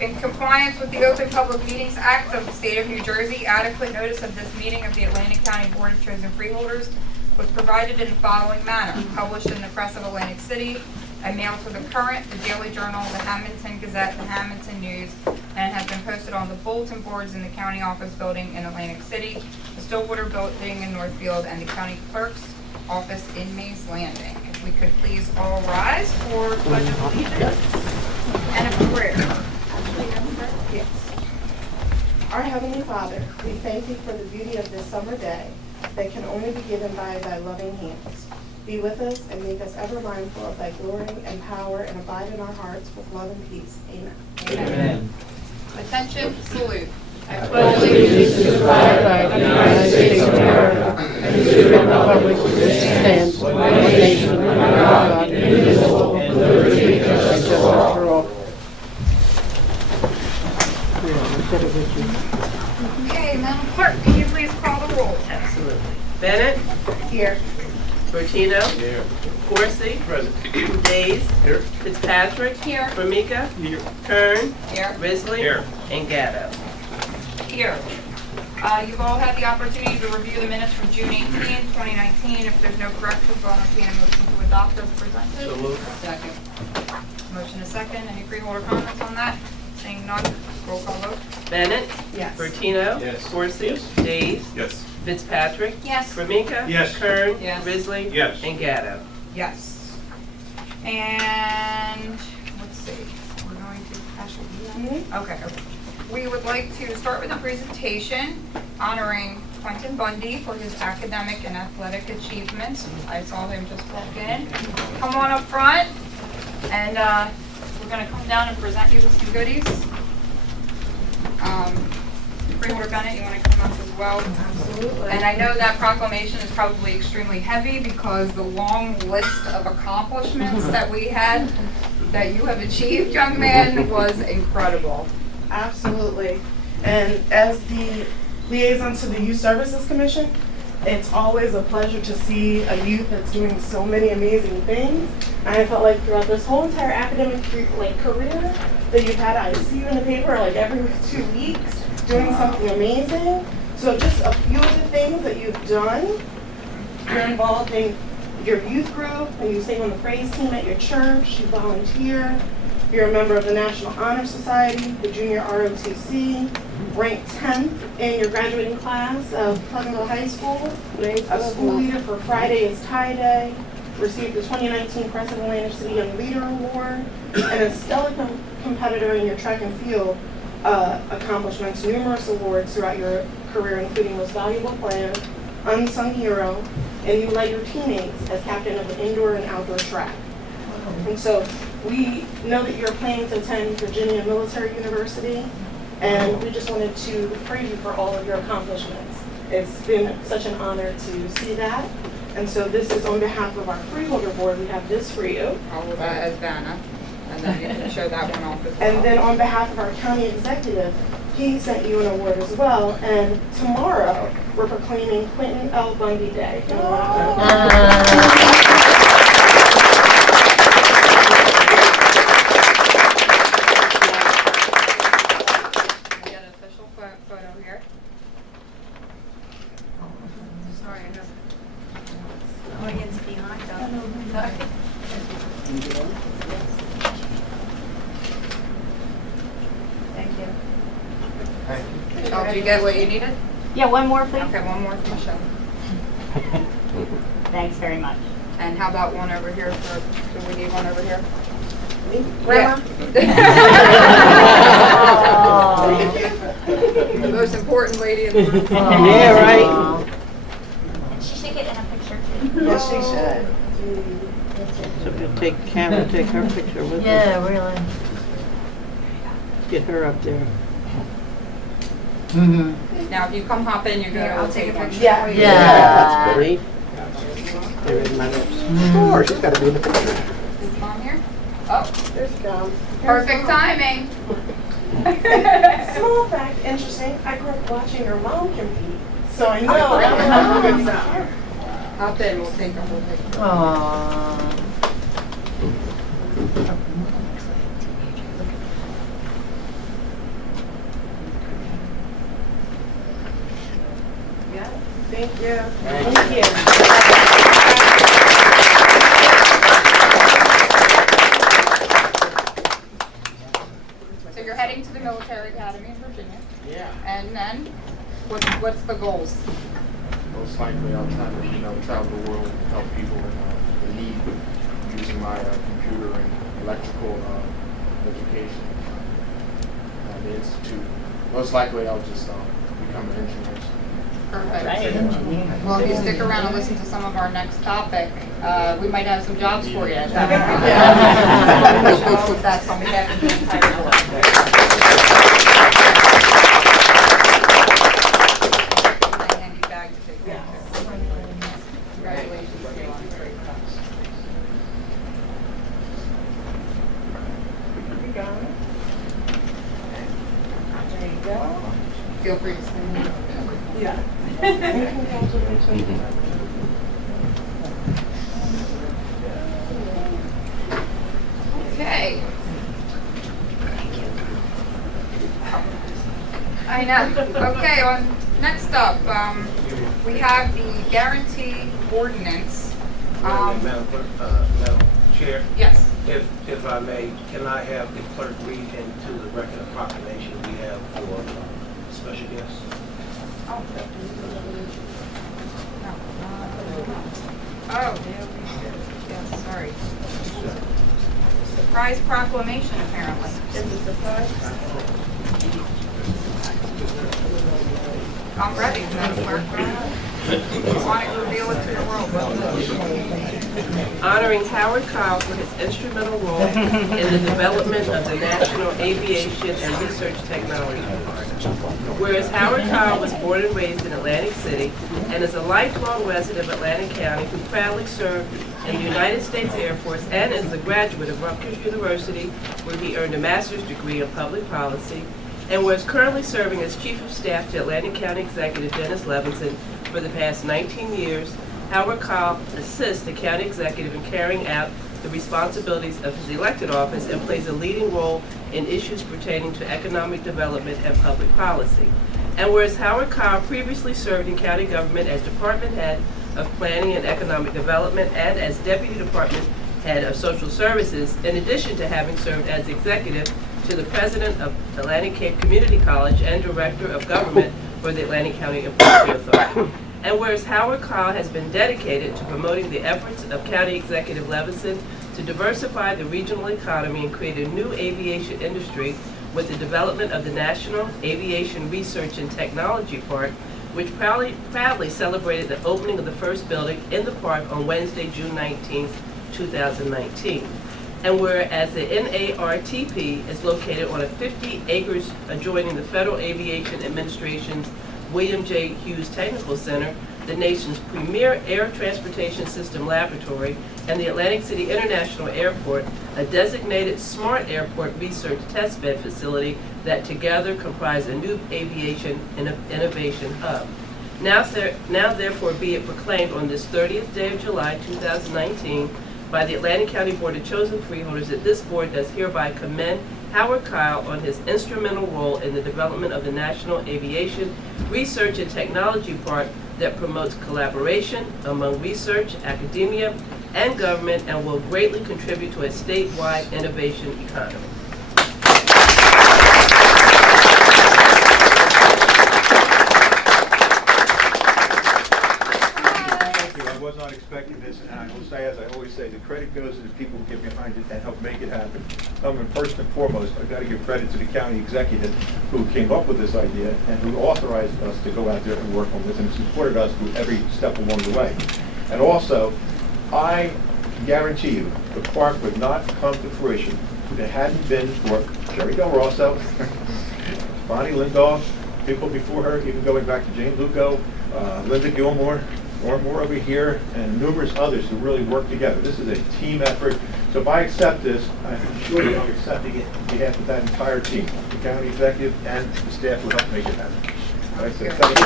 In compliance with the Open Public Meetings Act of the State of New Jersey, adequate notice of this meeting of the Atlantic County Board of Chosen Freeholders was provided in the following manner. Published in the Press of Atlantic City and mailed to the Current, the Daily Journal, the Hamilton Gazette, the Hamilton News, and has been posted on the bulletin boards in the County Office Building in Atlantic City, the Stillwater Building in Northfield, and the County Clerk's Office in Mays Landing. If we could please all rise for Pledge of Allegiance and a prayer. Yes. Our Heavenly Father, we thank you for the beauty of this summer day that can only be given by thy loving hands. Be with us and make us ever mindful of thy glory and power, and abide in our hearts with love and peace. Amen. Amen. Attention, salute. I pledge allegiance to the flag of the United States of America and to the republic for which it stands, one nation, under God, indivisible, with liberty and justice for all. Okay, Madam Clerk, can you please call the roll? Absolutely. Bennett? Here. Bertino? Here. Corsi? Present. Days? Here. Fitzpatrick? Here. Formica? Here. Kern? Here. Risley? Here. And Gatto. Here. You've all had the opportunity to review the minutes from June 18, 2019. If there's no corrections, I'll entertain a motion to adopt as presented. So moved. Second. Motion is second. Any freeholder comments on that? Seeing none, roll call vote. Bennett? Yes. Bertino? Yes. Corsi? Yes. Days? Yes. Fitzpatrick? Yes. Formica? Yes. Kern? Yes. Risley? Yes. And Gatto. Yes. And let's see, we're going to actually do that? Okay. We would like to start with a presentation honoring Quentin Bundy for his academic and athletic achievements. I saw him just walk in. Come on up front, and we're going to come down and present you with some goodies. Freeholder Bennett, you want to come up as well? Absolutely. And I know that proclamation is probably extremely heavy because the long list of accomplishments that we had, that you have achieved, young man, was incredible. Absolutely. And as the liaison to the Youth Services Commission, it's always a pleasure to see a youth that's doing so many amazing things. And I felt like throughout this whole entire academic career that you've had, I see you in the paper like every 2 weeks doing something amazing. So just a few of the things that you've done. You're involved in your youth group, and you sing on the praise team at your church, you volunteer. You're a member of the National Honor Society, the Junior ROTC, ranked 10th in your graduating class of Pleasantville High School, a school leader for Friday is Tie Day, received the 2019 Press of Atlantic City Young Leader Award, and a stellar competitor in your track and field accomplishments, numerous awards throughout your career, including Most Valuable Player, Unsung Hero, and you led your teammates as captain of the indoor and outdoor track. And so we know that you're planning to attend Virginia Military University, and we just wanted to praise you for all of your accomplishments. It's been such an honor to see that. And so this is on behalf of our Freeholder Board. We have this for you. All of that as Vanna, and then you can show that one off as well. And then on behalf of our county executive, he sent you an award as well. And tomorrow, we're proclaiming Quentin L. Bundy Day. We got an official photo here. Sorry, I know. Audience behind us. Sorry. Thank you. Oh, did you get what you needed? Yeah, one more, please. Okay, one more for Michelle. Thanks very much. And how about one over here for, do we need one over here? Grandma? The most important lady in the room. Yeah, right. And she should get in a picture too. Yes, she should. So if you'll take camera, take her picture with her. Yeah, really. Get her up there. Now, if you come hop in, you're good. I'll take a picture. Yeah. Yeah. That's great. They're in my lips. Sure, she's got to be in the picture. Is Mom here? Oh, There she goes. perfect timing. Small fact, interesting, I grew up watching your mom compete, so I know that was good stuff. Hop in, we'll take a whole picture. Aww. Thank you. Thank you. So you're heading to the military academy in Virginia, Yeah. and then what's the goals? Most likely I'll try to, travel the world and help people in need using my computer and electrical education at the institute. Most likely I'll just become an engineer. Perfect. Well, if you stick around and listen to some of our next topic, we might have some jobs for you. At that point. We'll go with that on behalf of the entire board. Handy bag to take pictures. Congratulations. You got it. There you go. Feel free to stand. Yeah. Congratulations. Okay. I know. Okay, next up, we have the guarantee ordinance. Madam Chair, Yes. if I may, can I have the clerk read into the record of proclamation we have for special guests? Oh, yes, sorry. Surprise proclamation, apparently. I'm ready, Madam Clerk. Want to reveal it to the world. Honoring Howard Kyle for his instrumental role in the development of the National Aviation and Research Technology Park. Whereas Howard Kyle was born and raised in Atlantic City and is a lifelong resident of Atlantic County who proudly served in the United States Air Force and is a graduate of Rutgers University, where he earned a master's degree in public policy, and was currently serving as Chief of Staff to Atlantic County Executive Dennis Levinson for the past 19 years. Howard Kyle assists the county executive in carrying out the responsibilities of his elected office and plays a leading role in issues pertaining to economic development and public policy. And whereas Howard Kyle previously served in county government as department head of planning and economic development and as deputy department head of social services, in addition to having served as executive to the president of Atlantic Cape Community College and director of government for the Atlantic County Employment Authority. And whereas Howard Kyle has been dedicated to promoting the efforts of County Executive Levinson to diversify the regional economy and create a new aviation industry with the development of the National Aviation Research and Technology Park, which proudly celebrated the opening of the first building in the park on Wednesday, June 19, 2019. And whereas the NARTP is located on 50 acres adjoining the Federal Aviation Administration's William J. Hughes Technical Center, the nation's premier air transportation system laboratory, and the Atlantic City International Airport, a designated smart airport research testbed facility that together comprise a new aviation innovation hub. Now therefore be it proclaimed on this 30th day of July 2019 by the Atlantic County Board of Chosen Freeholders that this board does hereby commend Howard Kyle on his instrumental role in the development of the National Aviation Research and Technology Park that promotes collaboration among research, academia, and government, and will greatly contribute to a statewide innovation economy. Thank you. I was not expecting this, and I will say, as I always say, the credit goes to the people who get behind it and help make it happen. First and foremost, I've got to give credit to the county executive who came up with this idea and who authorized us to go out there and work on this and supported us through every step along the way. And also, I can guarantee you the park would not come to fruition if it hadn't been for Jerry Del Rosso, Bonnie Lindahl, people before her, even going back to Jane Lugo, Linda Gilmore, Norm Moore over here, and numerous others who really work together. This is a team effort. So if I accept this, I'm sure you are accepting it on behalf of that entire team, the county executive and the staff who helped make it happen. All right, so thank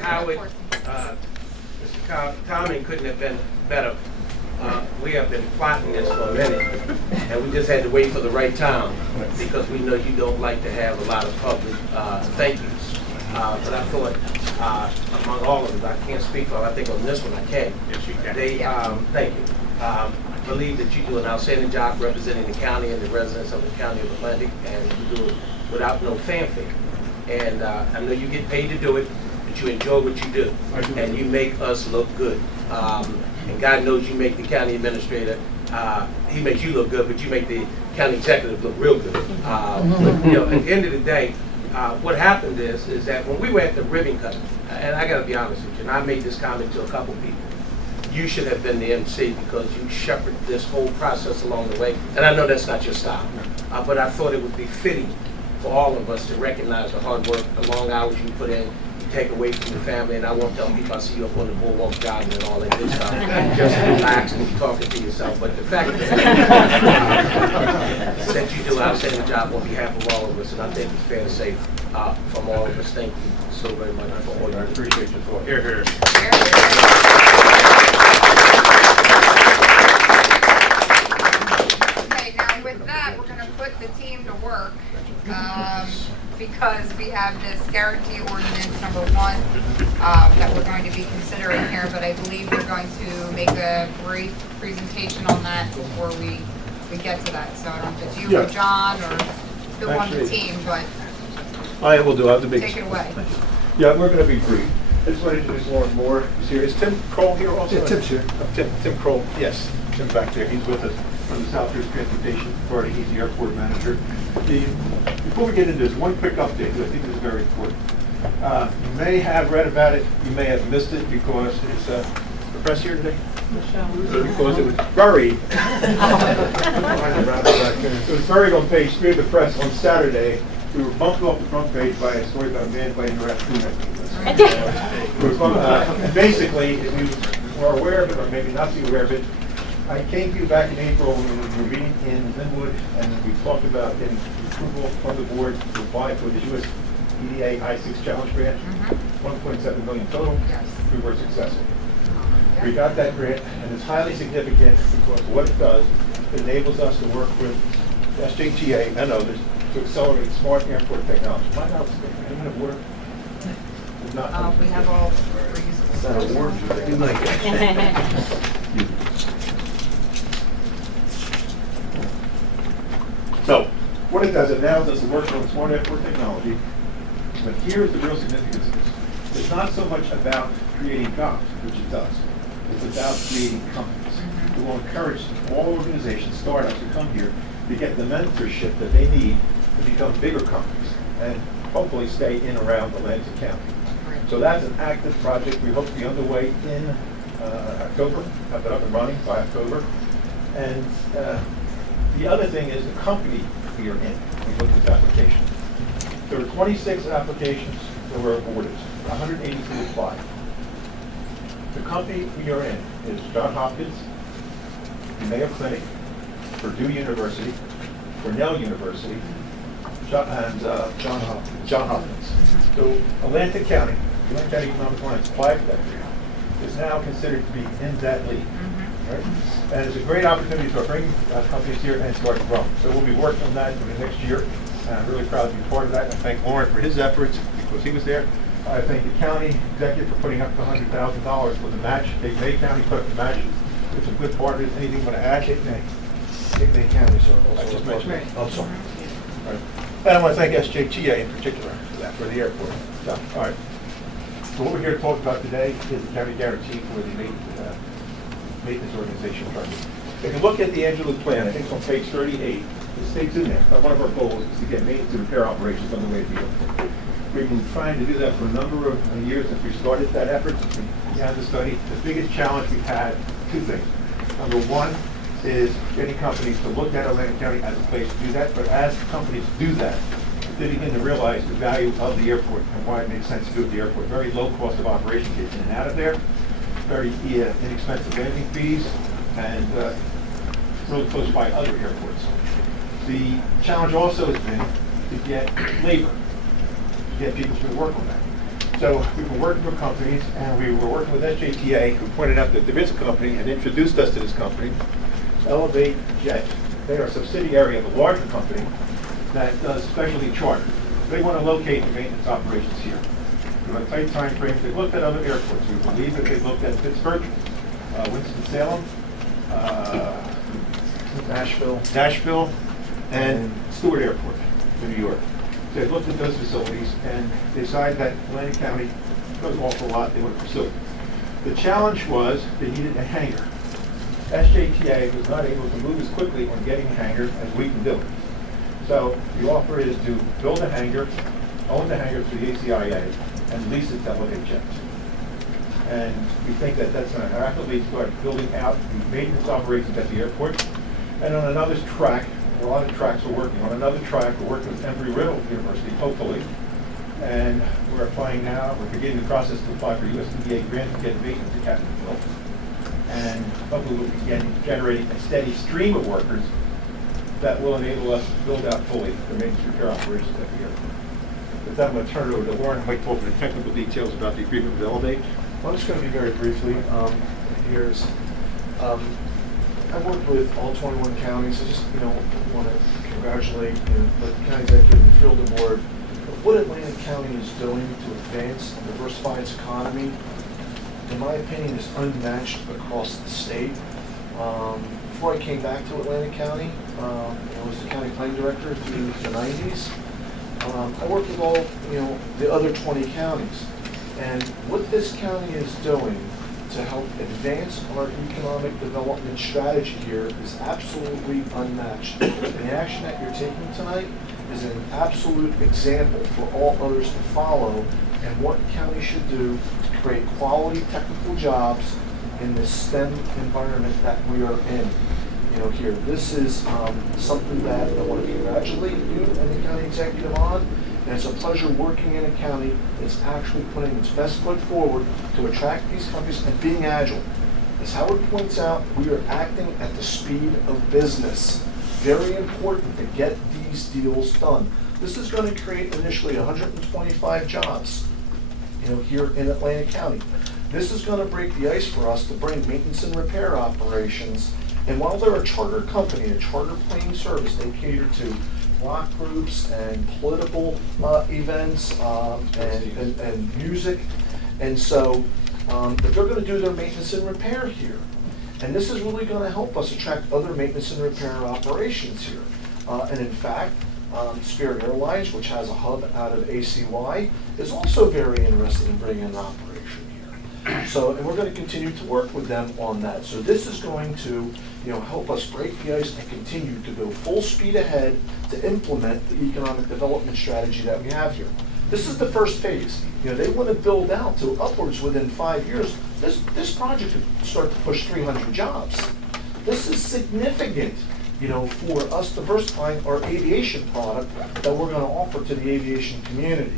Howard, Mr. Tommy couldn't have been better We have been plotting this for a minute, and we just had to wait for the right time, because we know you don't like to have a lot of public thank yous. But I thought, among all of us, I can't speak for them, I think on this one I can. Yes, you can. They, thank you. Believe that you do an outstanding job representing the county and the residents of the county of Atlantic, and you do it without no fanfare. And I know you get paid to do it, but you enjoy what you do, and you make us look good. And God knows you make the county administrator, he makes you look good, but you make the county executive look real good. But, you know, at the end of the day, what happened is that when we were at the ribbon cutting, and I gotta be honest with you, and I made this comment to a couple people, you should have been the MC because you shepherded this whole process along the way. And I know that's not your style, but I thought it would be fitting for all of us to recognize the hard work, the long hours you put in, you take away from your family. And I won't tell people I see you up on the boardwalk jogging and all that good stuff. Just relax and be talking to yourself. But the fact that you do an outstanding job on behalf of all of us, and I think it's fair to say from all of us, thank you so very much for all you do. I appreciate your thought. Here, here. Okay, now with that, we're gonna put the team to work, because we have this guarantee ordinance number 1, that we're going to be considering here, but I believe we're going to make a brief presentation on that before we get to that. So I don't know if it's you or Yeah. John or who on the Actually, team, but I will do. I have the biggest. take it away. Yeah, we're going to be brief. I just want to introduce Lauren Moore. He's here. Is Tim Kroll here also? Yeah, Tim's here. Tim Kroll, yes. Tim back there. He's with us from the Southwest Transportation Authority. He's the airport manager. Before we get into this, one quick update, because I think this is very important. You may have read about it. You may have missed it because it's the press here today. Because it was buried. It was buried on page 3 of the press on Saturday. We were bumped off the front page by a story about a man biting a raccoon. And basically, if you were aware of it, or maybe not so aware of it, I came to you back in April when we were meeting in Linwood, and we talked about getting approval from the board to apply for the US EDA I-6 Challenge Grant, 1.7 million total. Yes. We were successful. We got that grant, and it's highly significant because what it does, it enables us to work with SJTA and others to accelerate smart airport technology. My house, a minute of water. It's not. We have all reusable. Is that a word? You like it. So, what it does, it allows us to work on smart airport technology, but here's the real significance of this. It's not so much about creating jobs, which it does. It's about creating companies. We will encourage all organizations, startups to come here to get the mentorship that they need to become bigger companies and hopefully stay in around Atlantic County. So that's an active project. We hope to be underway in October, have it up and running by October. And the other thing is the company we are in. We looked at this application. There were 26 applications that were awarded, 182 applied. The company we are in is Johns Hopkins, the Mayo Clinic, Purdue University, Cornell University, and Johns Hopkins. So Atlantic County Economic Alliance applied for that grant. Is now considered to be in that league. Right? And it's a great opportunity to bring companies here and start growing. So we'll be working on that for the next year. And I'm really proud to be part of that. I thank Lauren for his efforts because he was there. I thank the county executive for putting up the $100,000 for the match. Cape May County put up the match. It's a good part of it. Anything you want to add? Cape May County, sir. I just mentioned. I'm sorry. All right. And I want to thank SJTA in particular for that, for the airport. So, all right. So what we're here to talk about today is the county guarantee for the maintenance organization project. If you look at the Angelo plan, I think it's on page 38, it states in there, one of our goals is to get maintenance and repair operations on the way to the airport. We've been trying to do that for a number of years since we started that effort, since we began the study. The biggest challenge we've had, two things. Number one is getting companies to look at Atlantic County as a place to do that, but as companies do that, they begin to realize the value of the airport and why it makes sense to do at the airport. Very low cost of operation to get in and out of there, very inexpensive landing fees, and really close by other airports. The challenge also has been to get labor, to get people to work on that. So we were working with companies, and we were working with SJTA, who pointed out that there is a company and introduced us to this company, Elevate Jet. They are a subsidiary of a larger company that does specialty charter. They want to locate the maintenance operations here. In a tight time frame, they looked at other airports. We believe that they looked at Pittsburgh, Winston-Salem, Nashville, and Stewart Airport in New York. So they looked at those facilities and decided that Atlantic County does an awful lot they would pursue. The challenge was they needed a hangar. SJTA was not able to move as quickly on getting a hangar as we can do. So the offer is to build a hangar, own the hangar through the ACIA, and lease it to Elevate Jet. And we think that that's going to rapidly start building out the maintenance operations at the airport. And on another track, a lot of tracks we're working on. Another track, we're working with Embry-Riddle University, hopefully. And we're applying now, we're beginning the process to apply for USDA grant to get a maintenance academy built. And hopefully we'll begin generating a steady stream of workers that will enable us to build out fully the maintenance repair operations at the airport. With that, I'm going to turn it over to Lauren, who might talk about the technical details about the agreement with Elevate. Well, I'm just going to be very briefly. I've worked with all 21 counties. I just, want to congratulate the county executive and the Freeholder board. What Atlantic County is doing to advance and diversify its economy, in my opinion, is unmatched across the state. Before I came back to Atlantic County, I was the county planning director through the 90s. I worked with all, the other 20 counties. And what this county is doing to help advance our economic development strategy here is absolutely unmatched. And the action that you're taking tonight is an absolute example for all others to follow and what county should do to create quality technical jobs in this STEM environment that we are in. Here, this is something that I want to congratulate you and the county executive on. And it's a pleasure working in a county that's actually putting its best foot forward to attract these companies and being agile. As Howard points out, we are acting at the speed of business. Very important to get these deals done. This is going to create initially 125 jobs, here in Atlantic County. This is going to break the ice for us to bring maintenance and repair operations. And while they're a charter company, a charter plane service, they cater to rock groups and political events and music. And so but they're going to do their maintenance and repair here. And this is really going to help us attract other maintenance and repair operations here. And in fact, Spirit Airlines, which has a hub out of ACY, is also very interested in bringing an operation here. So, and we're going to continue to work with them on that. So this is going to help us break the ice and continue to go full speed ahead to implement the economic development strategy that we have here. This is the first phase. They want to build out to upwards within 5 years. This project could start to push 300 jobs. This is significant, for us diversifying our aviation product that we're going to offer to the aviation community.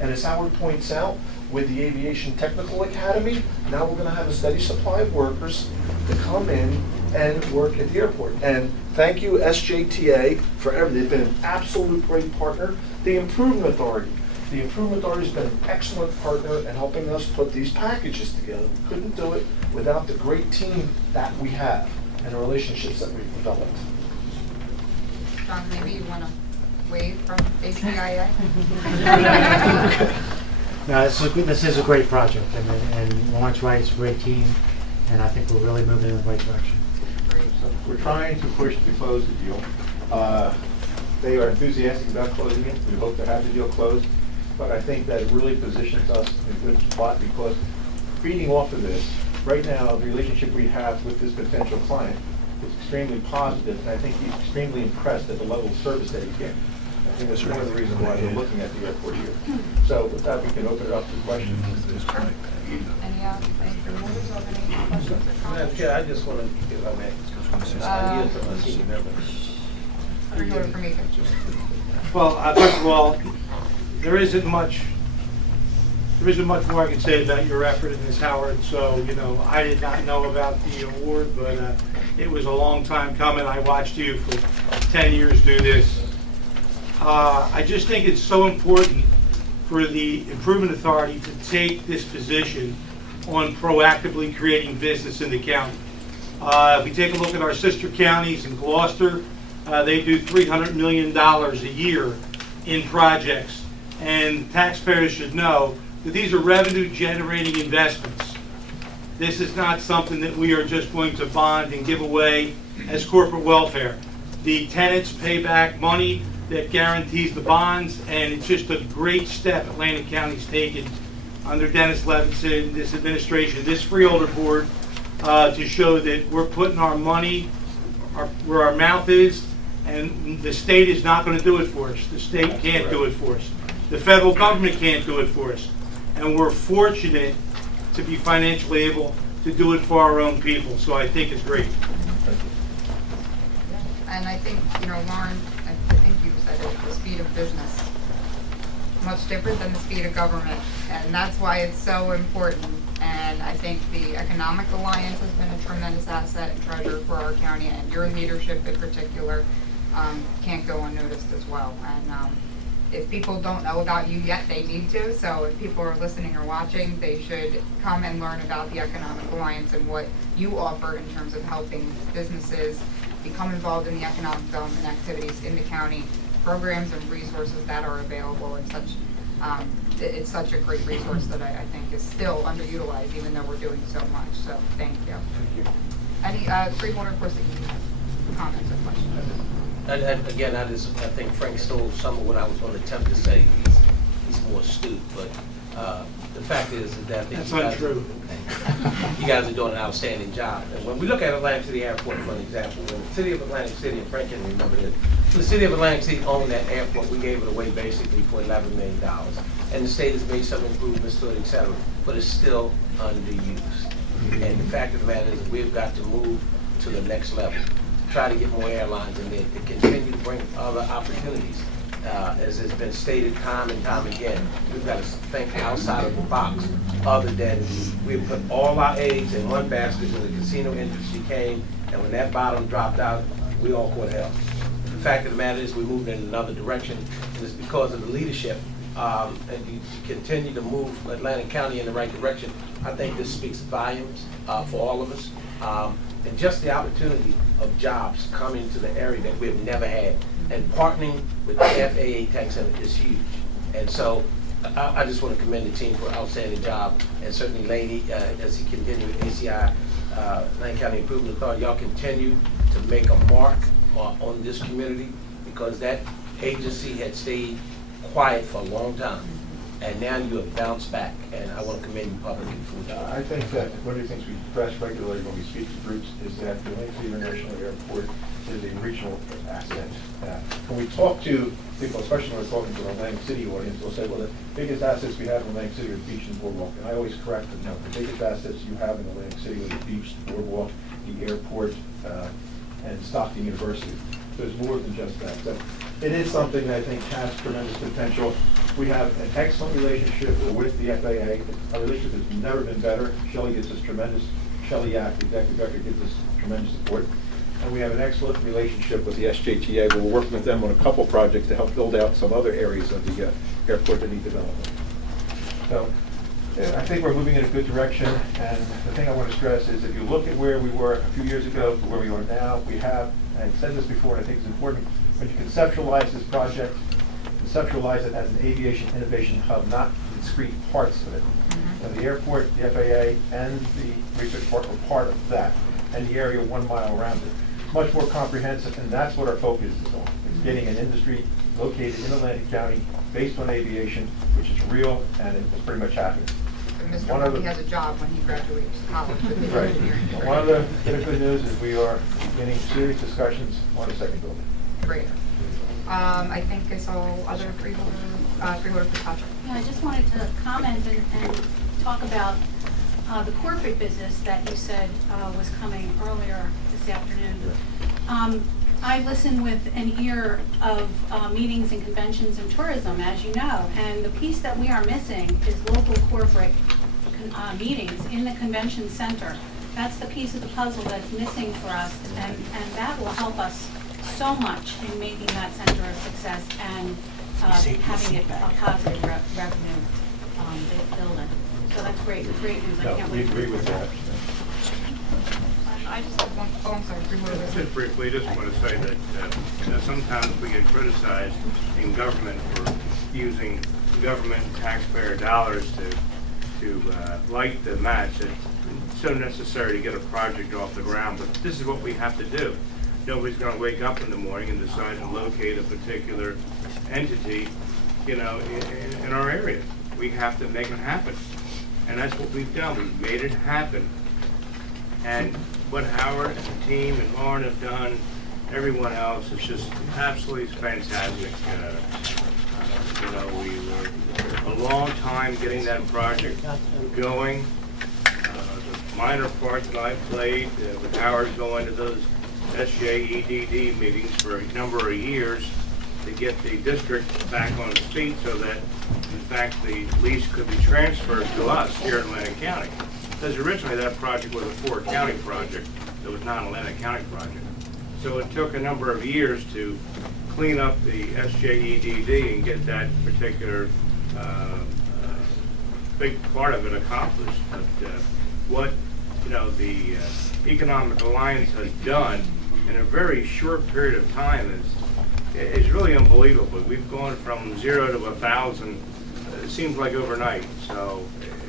And as Howard points out, with the Aviation Technical Academy, now we're going to have a steady supply of workers to come in and work at the airport. And thank you, SJTA, for everything. They've been an absolute great partner. The Improvement Authority. The Improvement Authority has been an excellent partner in helping us put these packages together. We couldn't do it without the great team that we have and the relationships that we've developed. John, maybe you want to wave from ACIA? No, this is a great project, and Lawrence Wright is a great team, and I think we're really moving in the right direction. So we're trying to push to close the deal. They are enthusiastic about closing it. We hope to have the deal closed, but I think that it really positions us in a good spot because feeding off of this, right now, the relationship we have with this potential client is extremely positive, and I think he's extremely impressed at the level of service that he's getting. I think that's one of the reasons why we're looking at the airport here. So with that, we can open it up to questions. Any board have any questions or comments? I just want to, if I may, yield to my senior member. Freeholder Meeting. Well, first of all, there isn't much more I can say about your effort in this, Howard. So, I did not know about the award, but it was a long time coming. I watched you for 10 years do this. I just think it's so important for the Improvement Authority to take this position on proactively creating business in the county. If we take a look at our sister counties in Gloucester, they do $300 million a year in projects. And taxpayers should know that these are revenue-generating investments. This is not something that we are just going to bond and give away as corporate welfare. The tenants pay back money that guarantees the bonds, and it's just a great step Atlantic County's taken under Dennis Levinson, this administration, this freeholder board, to show that we're putting our money where our mouth is, and the state is not going to do it for us. The state can't do it for us. The federal government can't do it for us. And we're fortunate to be financially able to do it for our own people. So I think it's great. And I think, Lauren, I think you said it, the speed of business, much different than the speed of government. And that's why it's so important. And I think the Economic Alliance has been a tremendous asset and treasure for our county, and your leadership in particular can't go unnoticed as well. And if people don't know about you yet, they need to. So if people are listening or watching, they should come and learn about the Economic Alliance and what you offer in terms of helping businesses become involved in the economic development activities in the county, programs and resources that are available, and such. It's such a great resource that I think is still underutilized, even though we're doing so much. So thank you. Any Freeholder, of course, that you have comments or questions? And again, I think Frank stole some of what I was going to attempt to say. He's more astute, but the fact is that I think that's untrue. You guys are doing an outstanding job. And when we look at Atlantic City Airport, for an example, when the city of Atlantic City, and Frank can remember this, the city of Atlantic City owned that airport. We gave it away basically for $11 million. And the state has made some improvements to it, et cetera, but it's still underused. And the fact of the matter is we've got to move to the next level. Try to get more airlines in there to continue to bring other opportunities. As has been stated time and time again, we've got to think outside of the box, other than we put all our eggs in one basket when the casino industry came, and when that bottom dropped out, we all caught hell. The fact of the matter is we moved in another direction, and it's because of the leadership, and you continue to move Atlantic County in the right direction. I think this speaks volumes for all of us. And just the opportunity of jobs coming to the area that we've never had, and partnering with the FAA Tech Center is huge. And so I just want to commend the team for an outstanding job, and certainly Laney, as he continues with ACI, Atlantic County Improvement Authority, y'all continue to make a mark on this community, because that agency had stayed quiet for a long time. And now you have bounced back, and I want to commend you publicly for that. I think that one of the things we stress regularly when we speak to groups is that the Atlantic City International Airport is a regional asset. When we talk to people, especially when we're talking to an Atlantic City audience, they'll say, well, the biggest assets we have in Atlantic City are the beach and boardwalk. And I always correct them, no, the biggest assets you have in Atlantic City are the beach, the boardwalk, the airport, and Stockton University. There's more than just that. So it is something that I think has tremendous potential. We have an excellent relationship with the FAA. Our relationship has never been better. Shelley gives us tremendous, Shelley Yack, the executive director, gives us tremendous support. And we have an excellent relationship with the SJTA. We're working with them on a couple projects to help build out some other areas of the airport that need development. So I think we're moving in a good direction. And the thing I want to stress is if you look at where we were a few years ago to where we are now, we have, and I've said this before, and I think it's important, when you conceptualize this project, conceptualize it as an aviation innovation hub, not discrete parts of it. So the airport, the FAA, and the research park were part of that, and the area 1 mile around it. Much more comprehensive, and that's what our focus is on. It's getting an industry located in Atlantic County based on aviation, which is real, and it's pretty much happening. Mr. Mulkey has a job when he graduates college with his Right. engineering degree. One of the good news is we are beginning serious discussions on a second building. Great. I think I saw other freeholder Patrick. Yeah, I just wanted to comment and talk about the corporate business that you said was coming earlier this afternoon. I listen with an ear of meetings and conventions and tourism, as you know, and the piece that we are missing is local corporate meetings in the convention center. That's the piece of the puzzle that's missing for us, and that will help us so much in making that center a success and having it a positive revenue building. So that's great news. I No, can't we wait. agree with that. I just have one, oh, I'm sorry, Freeholder. Just briefly, just want to say that sometimes we get criticized in government for using government taxpayer dollars to light the match. It's so necessary to get a project off the ground, but this is what we have to do. Nobody's going to wake up in the morning and decide to locate a particular entity, in our area. We have to make it happen, and that's what we've done. We've made it happen. And what Howard and the team and Lauren have done, everyone else, is just absolutely fantastic. We were a long time getting that project going. The minor part that I played with Howard going to those SJEDD meetings for a number of years to get the district back on its feet so that, in fact, the lease could be transferred to us here in Atlantic County. Because originally that project was a Ford County project. It was not an Atlantic County project. So it took a number of years to clean up the SJEDD and get that particular big part of it accomplished. But what the Economic Alliance has done in a very short period of time is really unbelievable. We've gone from 0 to 1,000. It seems like overnight. So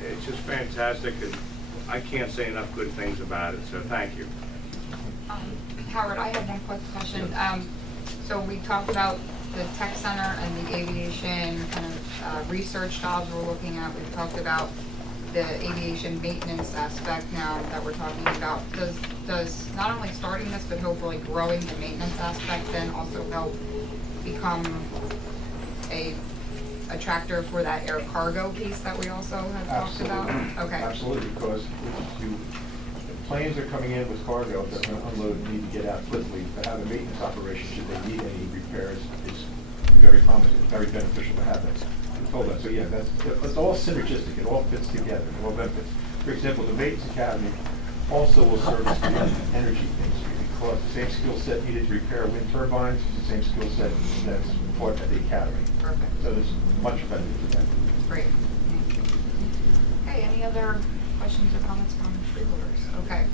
it's just fantastic, and I can't say enough good things about it. So thank you. Howard, I have one quick question. So we talked about the tech center and the aviation kind of research jobs we're looking at. We've talked about the aviation maintenance aspect now that we're talking about. Does not only starting this, but hopefully growing the maintenance aspect then also help become a attractor for that air cargo piece that we also have talked about? Okay. Absolutely, because planes are coming in with cargo that are going to unload and need to get out quickly. To have a maintenance operation, should they need any repairs, is very promising, very beneficial to have that. I'm told that. So yeah, it's all synergistic. It all fits together. It all benefits. For example, the Maintenance Academy also will service the energy things because the same skill set needed to repair wind turbines is the same skill set that's taught at the academy. Perfect. So there's much benefit to that. Great. Thank you. Okay, any other questions or comments from freeholders? Okay.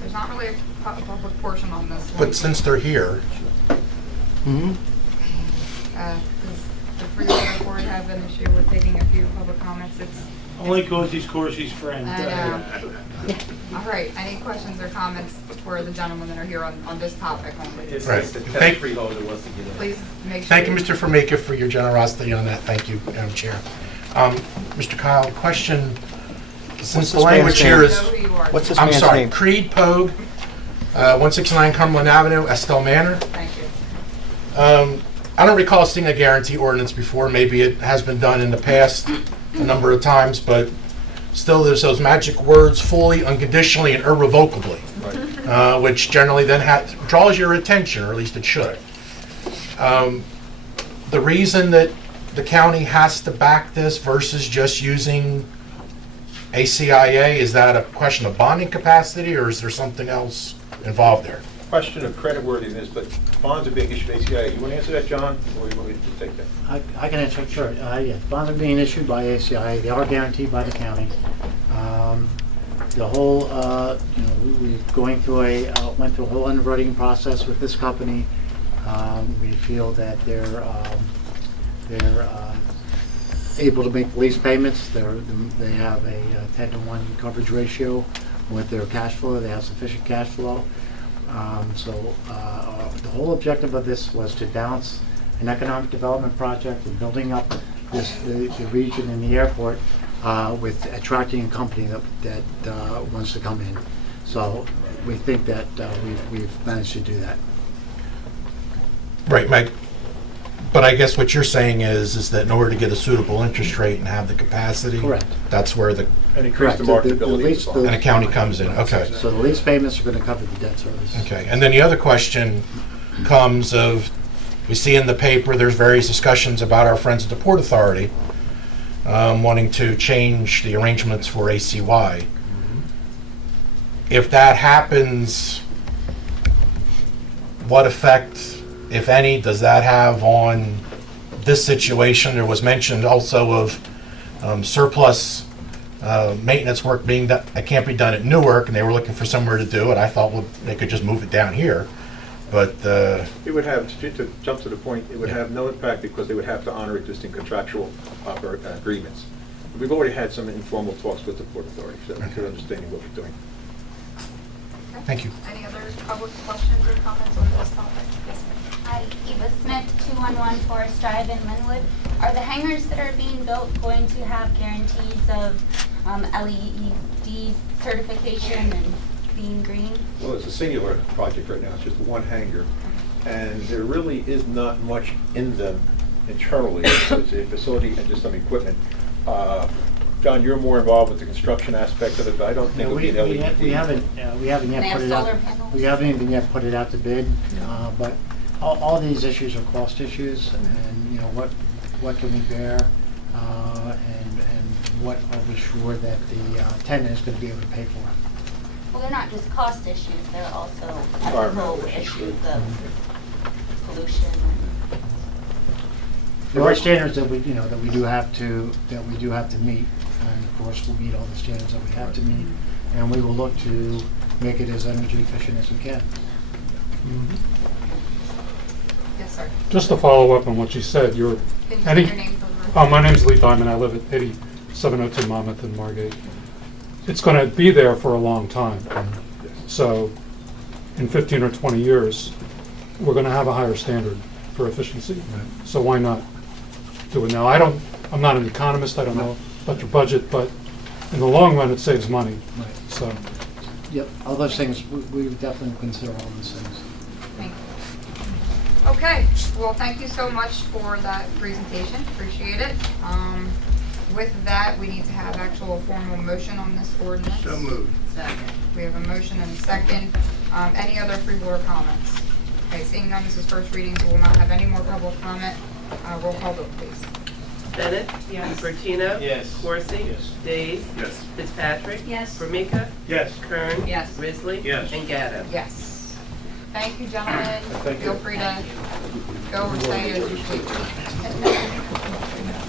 There's not really a public portion on this one. But since they're here, Does the freeholder board have an issue with taking a few public comments? Only because he's Corsi's friend. I know. All right, any questions or comments for the gentlemen that are here on this topic only? It's Right. the Thank- freeholder wants to get in. Please make sure. thank you, Mr. Formica, for your generosity on that. Thank you, Madam Chair. Mr. Kyle, question, since the language here is, Know who you are. I'm sorry, Creed Pogue, 169 Cumberland Avenue, Estelle Manor. Thank you. I don't recall seeing a guarantee ordinance before. Maybe it has been done in the past a number of times, but still there's those magic words, fully, unconditionally, and irrevocably, which generally then draws your attention, or at least it should. The reason that the county has to back this versus just using ACIA, is that a question of bonding capacity, or is there something else involved there? Question of creditworthiness, but bonds are being issued by ACI. You want to answer that, John, or you want me to take that? I can answer, sure. Yes, bonds are being issued by ACI. They are guaranteed by the county. The whole, we're going through went through a whole underwriting process with this company. We feel that they're able to make lease payments. They have a 10-to-1 coverage ratio with their cash flow. They have sufficient cash flow. The whole objective of this was to balance an economic development project and building up the region and the airport with attracting a company that wants to come in. So we think that we've managed to do that. Right, Mike. But I guess what you're saying is that in order to get a suitable interest rate and have the capacity, Correct. That's where the And increase the Correct. marketability of the bond. and the county comes in. Okay. So the lease payments are going to cover the debt service. Okay. And then the other question comes of, we see in the paper there's various discussions about our friends at the Port Authority wanting to change the arrangements for ACY. If that happens, what effect if any, does that have on this situation? There was mentioned also of surplus maintenance work being done, that can't be done at Newark, and they were looking for somewhere to do it. I thought, well, they could just move it down here. But It would have, to jump to the point, it would have no impact because they would have to honor existing contractual agreements. We've already had some informal talks with the Port Authority, so they're understanding what we're doing. thank you. Any other public questions or comments on this topic? Yes, ma'am. Hi, Eva Smith, 211 Forest Drive in Linwood. Are the hangars that are being built going to have guarantees of LED certification and being green? Well, it's a singular project right now, it's just one hangar, and there really is not much in them internally. It's a facility and just some equipment. John, you're more involved with the construction aspect of it, but I don't think it'll be an LED. We haven't And they yet have put it solar out. panels? We haven't even yet put it out to bid, but all these issues are cost issues, and what can we bear, and what are we sure that the tenant is going to be able to pay for. Well, they're not just cost issues, they're also Environmental ethical issues. issues of pollution. There are standards that we do have to meet, and of course, we'll meet all the standards that we have to meet, and we will look to make it as energy efficient as we can. Yes, sir. Just to follow up on what you said, Can you say your name for the record? my name's Lee Diamond. I live at 8702 Monmouth in Margate. It's going to be there for a long time. So in 15 or 20 years, we're going to have a higher standard for efficiency. So why not do it now? I'm not an economist. I don't know about your budget, but in the long run, it saves money. Right. So Yep, all those things, we would definitely consider all those things. Thank you. Okay, well, thank you so much for that presentation, appreciate it. With that, we need to have actual formal motion on this ordinance. So moved. We have a motion and a second. Any other freeholder comments? Okay, seeing none, this is first reading, so we'll not have any more public comment. Roll call vote, please. Bennett? Yes. Bertino? Yes. Corsi? Yes. Days? Yes. Fitzpatrick? Yes. Formica? Yes. Kern? Yes. Risley? Yes. And Gatto? Yes. Thank you, gentlemen. Thank you. Feel free to go or stay as you please.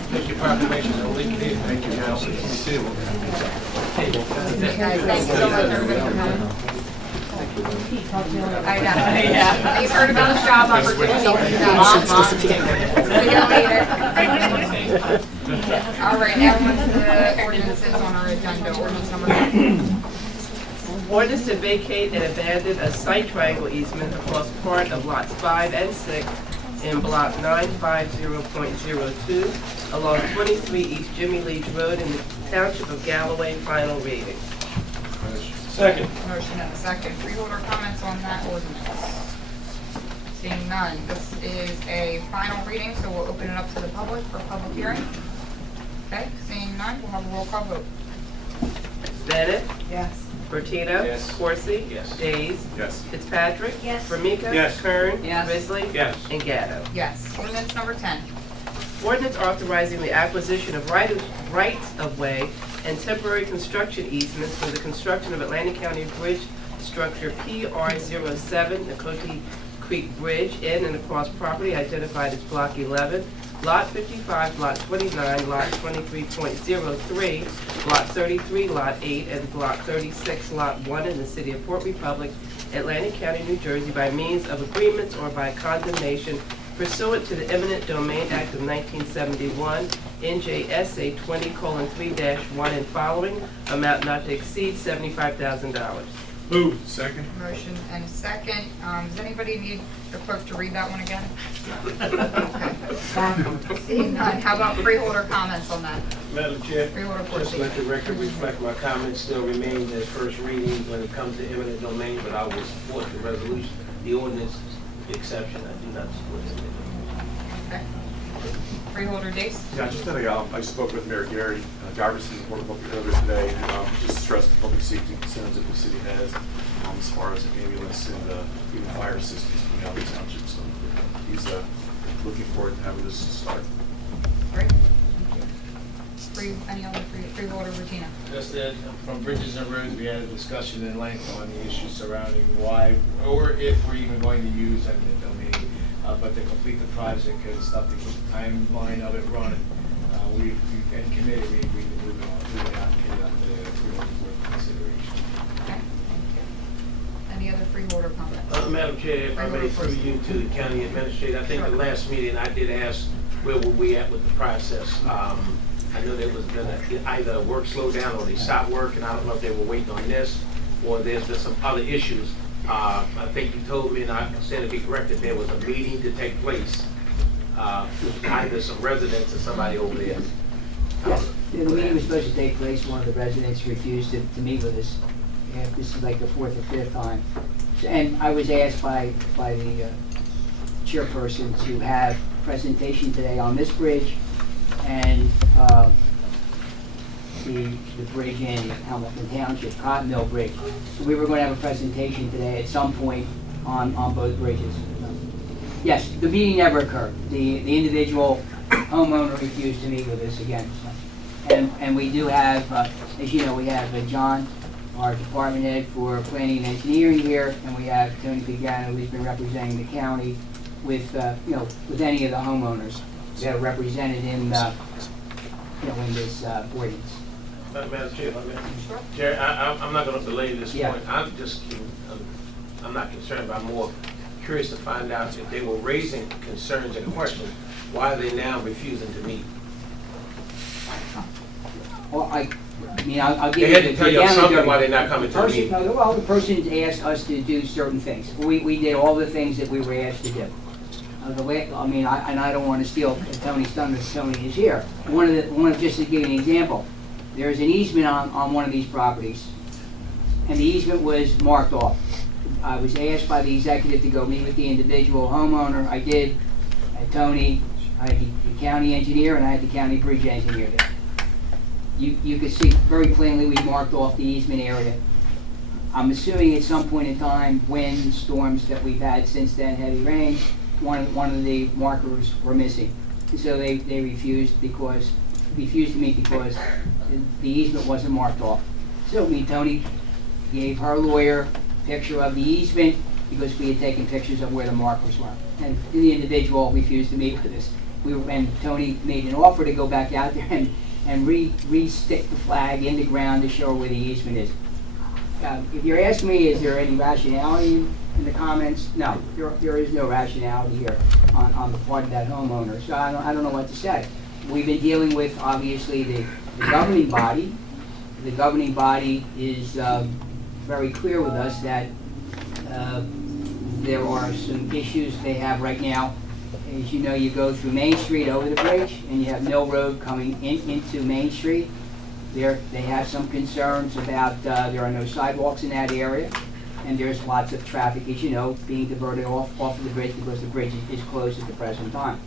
Thank you for information. Thank you, guys. Guys, thank you so much, everybody, for coming. I know. Yeah. He's heard about his job opportunity. See you later. All right, now on to the ordinances on our agenda. Ordinance number 9. Ordinance to vacate and abandon a site triangle easement across part of lots 5 and 6 in block 950.02 along 23 East Jimmy Leach Road in the township of Galloway. Final reading. Second. Motion and a second. Freeholder comments on that ordinance? Seeing none, this is a final reading, so we'll open it up to the public for public hearing. Okay, seeing none, we'll have a roll call vote. Bennett? Yes. Bertino? Yes. Corsi? Yes. Days? Yes. Fitzpatrick? Yes. Formica? Yes. Kern? Yes. Risley? Yes. And Gatto? Yes. Ordinance number 10. Ordinance authorizing the acquisition of rights of way and temporary construction easements for the construction of Atlantic County Bridge Structure PR07, the Cote Creek Bridge, in and across property identified as Block 11, Lot 55, Lot 29, Lot 23.03, Lot 33, Lot 8, and Block 36, Lot 1 in the City of Port Republic, Atlantic County, New Jersey, by means of agreements or by condemnation pursuant to the Eminent Domain Act of 1971, NJSA 20:3-1 and following, amount not to exceed $75,000. Moved. Second. Motion and a second. Does anybody need the clerk to read that one again? Okay. Seeing none, how about freeholder comments on that? Madam Chair, Freeholder just Corsi. let the record reflect my comments still remain as first reading when it comes to eminent domain, but I will support the resolution, the ordinance exception. I do not support it. Okay. Freeholder Dace? Yeah, just that I spoke with Mayor Gary Giverson, the Board of Public earlier today, and just stressed the public safety concerns that the city has as far as ambulance and even fire systems coming out of the township. So he's looking forward to having this start. Great. Any other freeholder Regina? Just that from Bridges and Roads, we had a discussion in length on the issues surrounding why, or if we're even going to use eminent domain. but to complete the project and stuff, to keep the timeline of it running, we've been committed, we agreed to move it out, get it up to the Freeholder Board for consideration. Okay, thank you. Any other freeholder comments? Madam Chair, if I may, through you to the county administrator, I think the last meeting I did ask where were we at with the process. I know there was gonna either work slow down or they stopped work, and I don't know if they were waiting on this or there's been some other issues. I think you told me, and I stand to be corrected, there was a meeting to take place with either some residents or somebody over there. Yes, the meeting was supposed to take place, one of the residents refused to meet with us. Yeah, this is like the fourth or fifth time. And I was asked by the chairperson to have a presentation today on this bridge and the bridge in Hamilton Township, Cotton Mill Bridge. So we were going to have a presentation today at some point on both bridges. Yes, the meeting never occurred. The individual homeowner refused to meet with us again. And we do have, as you know, we have John, our department head for planning and engineering here, and we have Tony Pagano, who's been representing the county with, with any of the homeowners that are represented in, in this ordinance. Madam Chair, Jerry, I'm not going to belay this Yeah. point. I'm not concerned, but I'm more curious to find out if they were raising concerns and questions, why are they now refusing to meet? Well, I'll give They you had the to tell you down and something dirty. why they're not coming to the Person- meeting. no, Well, the person asked us to do certain things. We did all the things that we were asked to do. I don't want to steal Tony's thunder if Tony is here. Just to give you an example, there's an easement on one of these properties, and the easement was marked off. I was asked by the executive to go meet with the individual homeowner. I did. I had Tony, I had the county engineer, and I had the county bridge engineer there. You could see very plainly we marked off the easement area. I'm assuming at some point in time, wind, storms that we've had since then, heavy rains, one of the markers were missing. So they refused to meet because the easement wasn't marked off. So Tony gave her lawyer a picture of the easement because we had taken pictures of where the markers were. And the individual refused to meet with us. And Tony made an offer to go back out there and re-stick the flag in the ground to show where the easement is. If you're asking me, is there any rationality in the comments? No, there is no rationality here on the part of that homeowner. So I don't know what to say. We've been dealing with, obviously, the governing body. The governing body is very clear with us that there are some issues they have right now. As you know, you go through Main Street over the bridge, and you have Mill Road coming into Main Street. They have some concerns about there are no sidewalks in that area, and there's lots of traffic, as you know, being diverted off of the bridge because the bridge is closed at the present time.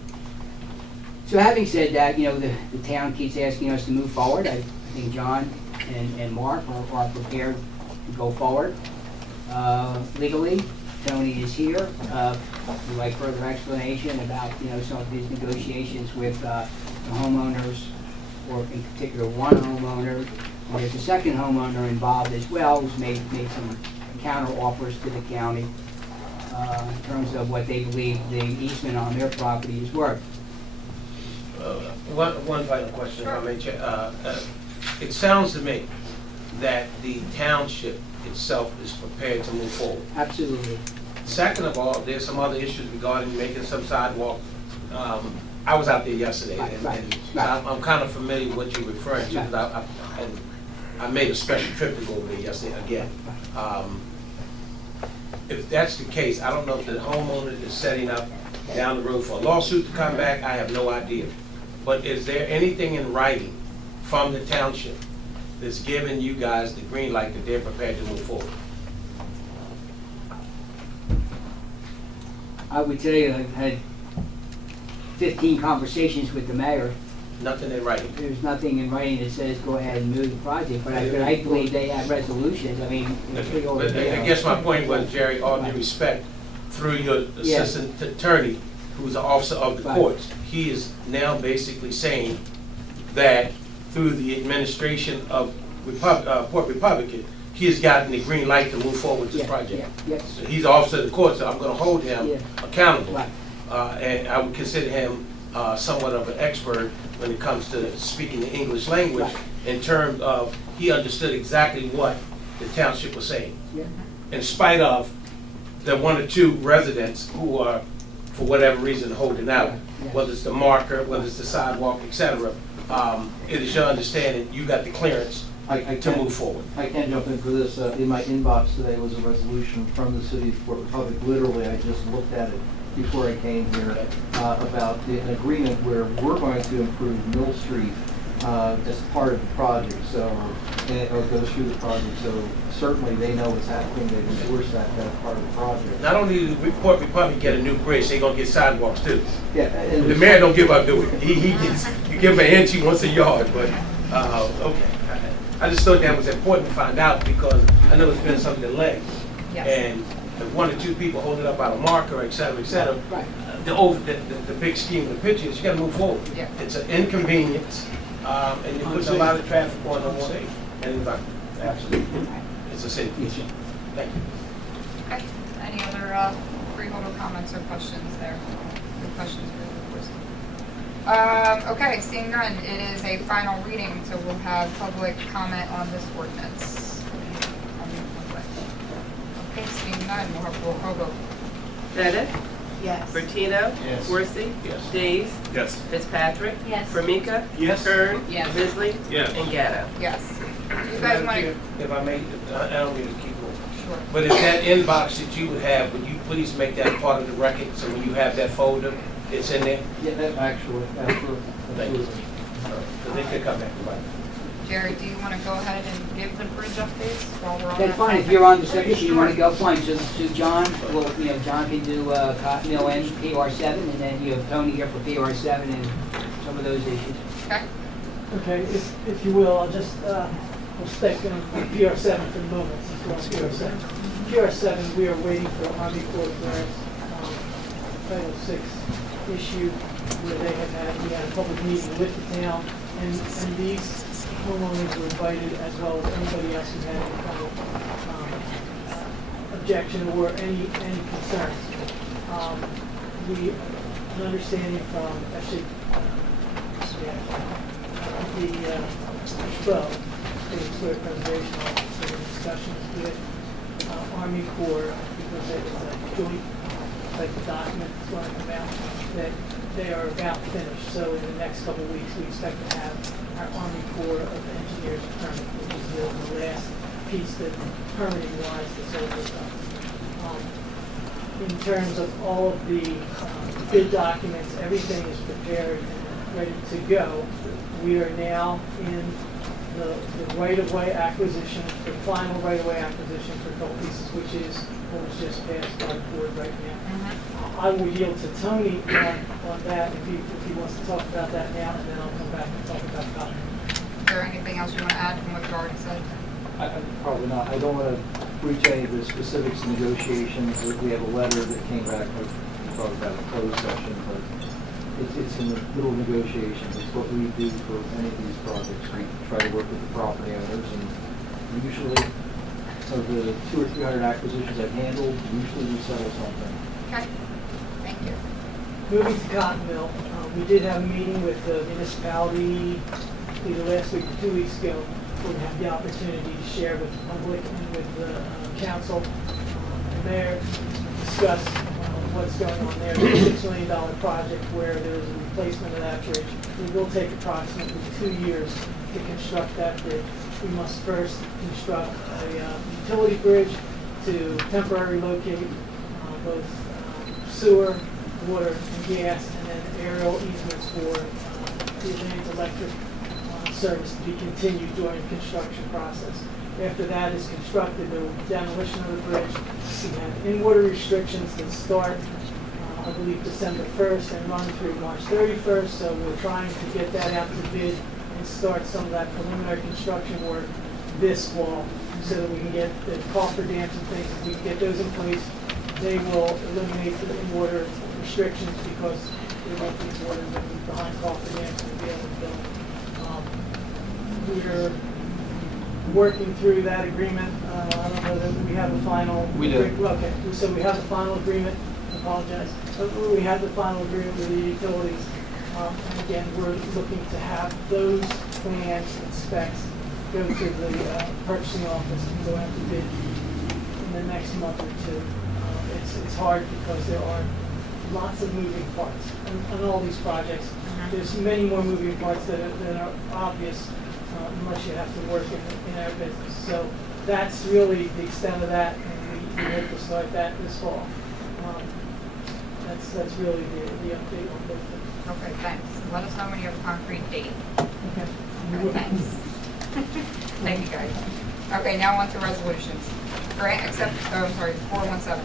So having said that, the town keeps asking us to move forward. I think John and Mark are prepared to go forward legally. Tony is here. We'd like further explanation about, some of these negotiations with the homeowners, or in particular one homeowner. And there's a second homeowner involved as well who's made some counter offers to the county in terms of what they believe the easement on their property is worth. One final question, if I may, Chair. It sounds to me that the township itself is prepared to move forward. Absolutely. Second of all, there's some other issues regarding making some sidewalk. I was out there yesterday, and I'm kind of familiar with what you're referring to, because I made a special trip to go over there yesterday again. If that's the case, I don't know if the homeowner is setting up down the road for a lawsuit to come back. I have no idea. But is there anything in writing from the township that's giving you guys the green light that they're prepared to move forward? I would tell you I've had 15 conversations with the mayor. Nothing in writing? There's nothing in writing that says go ahead and move the project, but I believe they have resolutions. I mean, But I guess my point was, Jerry, all due respect, through your assistant attorney, who's an officer of the courts, he is now basically saying that through the administration of Port Republican, he has gotten the green light to move forward with this project. Yes. So he's an officer of the court, so I'm going to hold him accountable. and I would consider him somewhat of an expert when it comes to speaking the English language, in terms of he understood exactly what the township was saying. In spite of the one or two residents who are, for whatever reason, holding out, whether it's the marker, whether it's the sidewalk, etc. It is your understanding you got the clearance to move forward. I can jump in for this. In my inbox today was a resolution from the City of Fort Republic. Literally, I just looked at it before I came here about an agreement where we're going to improve Mill Street as part of the project, so, or goes through the project. So certainly they know what's happening. They've endorsed that as part of the project. Not only did Port Republic get a new bridge, they're gonna get sidewalks too. Yeah, and the mayor don't give up, do it. He gets, you give him an inch, he wants a yard, but, okay. I just thought that was important to find out because I know it's been some delay. Yes. And if one or two people hold it up by a marker, et cetera, the big scheme of the picture is you gotta move forward. Yeah. It's an inconvenience, and you're putting a lot of traffic on the one. And absolutely, it's a safety issue. Thank you. Okay, any other freeholder comments or questions there? Good questions for the person. Okay, seeing none, it is a final reading, so we'll have public comment on this ordinance. Okay, seeing none, we'll have roll call vote. Bennett? Yes. Bertino? Yes. Worsey? Yes. Days? Yes. Fitzpatrick? Yes. Formica? Yes. Kern? Yes. Bisley? Yes. And Gatto. Yes. You guys want to? If I may, I don't mean to keep going. Sure. But if that inbox that you would have, would you please make that part of the record, so when you have that folder, it's in there? Yeah, that actually. Thank you. So they could come back to life. Jerry, do you want to go ahead and give the bridge updates while we're on That's that fine, if topic? you're on the subject, you wanna go, fine, so John, well, you know, John can do, Cotton Mill and PR7, and then you have Tony here for PR7 and some of those issues. Okay. Okay, if you will, I'll just, we'll stick on PR7 for the moment, since we're on PR7. PR7, we are waiting for Army Corps clearance, Title VI issue, where they have had, we had a public meeting with the town, and these homeowners were invited, as well as anybody else who had any kind of objection or any concerns. We, an understanding from, actually, the Historic Preservation Office, in discussions with Army Corps, because it was a joint type of document that's going to come out, that they are about finished. So in the next couple of weeks, we expect to have our Army Corps of Engineers permit, which is the last piece that permitting-wise that's over. In terms of all of the bid documents, everything is prepared and ready to go. We are now in the right-of-way acquisition, the final right-of-way acquisition for a couple pieces, which is what was just passed by the board right now. I will yield to Tony on that if he wants to talk about that now, and then I'll come back and talk about Cotton. Is there anything else you want to add from what you've already said? Probably not. I don't want to breach any of the specifics of negotiations. We have a letter that came back, probably about a closed session, but it's in the middle of negotiations. It's what we do for any of these projects. We try to work with the property owners, and usually, of the 200 or 300 acquisitions I've handled, usually we settle something. Okay, thank you. Moving to Cotton Mill, we did have a meeting with the municipality either last week or 2 weeks ago, where we had the opportunity to share with the public and with the council and mayor, discuss what's going on there. It's a $6 million project where there's a replacement of that bridge. It will take approximately 2 years to construct that bridge. We must first construct a utility bridge to temporarily locate both sewer, water, and gas, and then aerial easements for the Atlantic Electric service to be continued during the construction process. After that is constructed, there will be demolition of the bridge. We have in-water restrictions that start, I believe, December 1st and run through March 31st, so we're trying to get that out to bid and start some of that preliminary construction work this fall, so that we can get the coffer dams and things, if we can get those in place, they will eliminate the in-water restrictions because there won't be water behind coffer dams to be able to build. We're working through that agreement. I don't know that we have a final. We do. Okay, so we have a final agreement apologize. But we had the final agreement with the utilities. And again, we're looking to have those plans and specs go to the purchasing office and go out to bid in the next month or two. It's hard because there are lots of moving parts on all these projects. There's many more moving parts that are obvious unless you have to work in our business. So that's really the extent of that, and we hope to start that this fall. That's really the update on both things. Okay, thanks. Let us know when you have a concrete date. Okay. Okay, thanks. Thank you, guys. Okay, now on to resolutions. Grant accept, 417.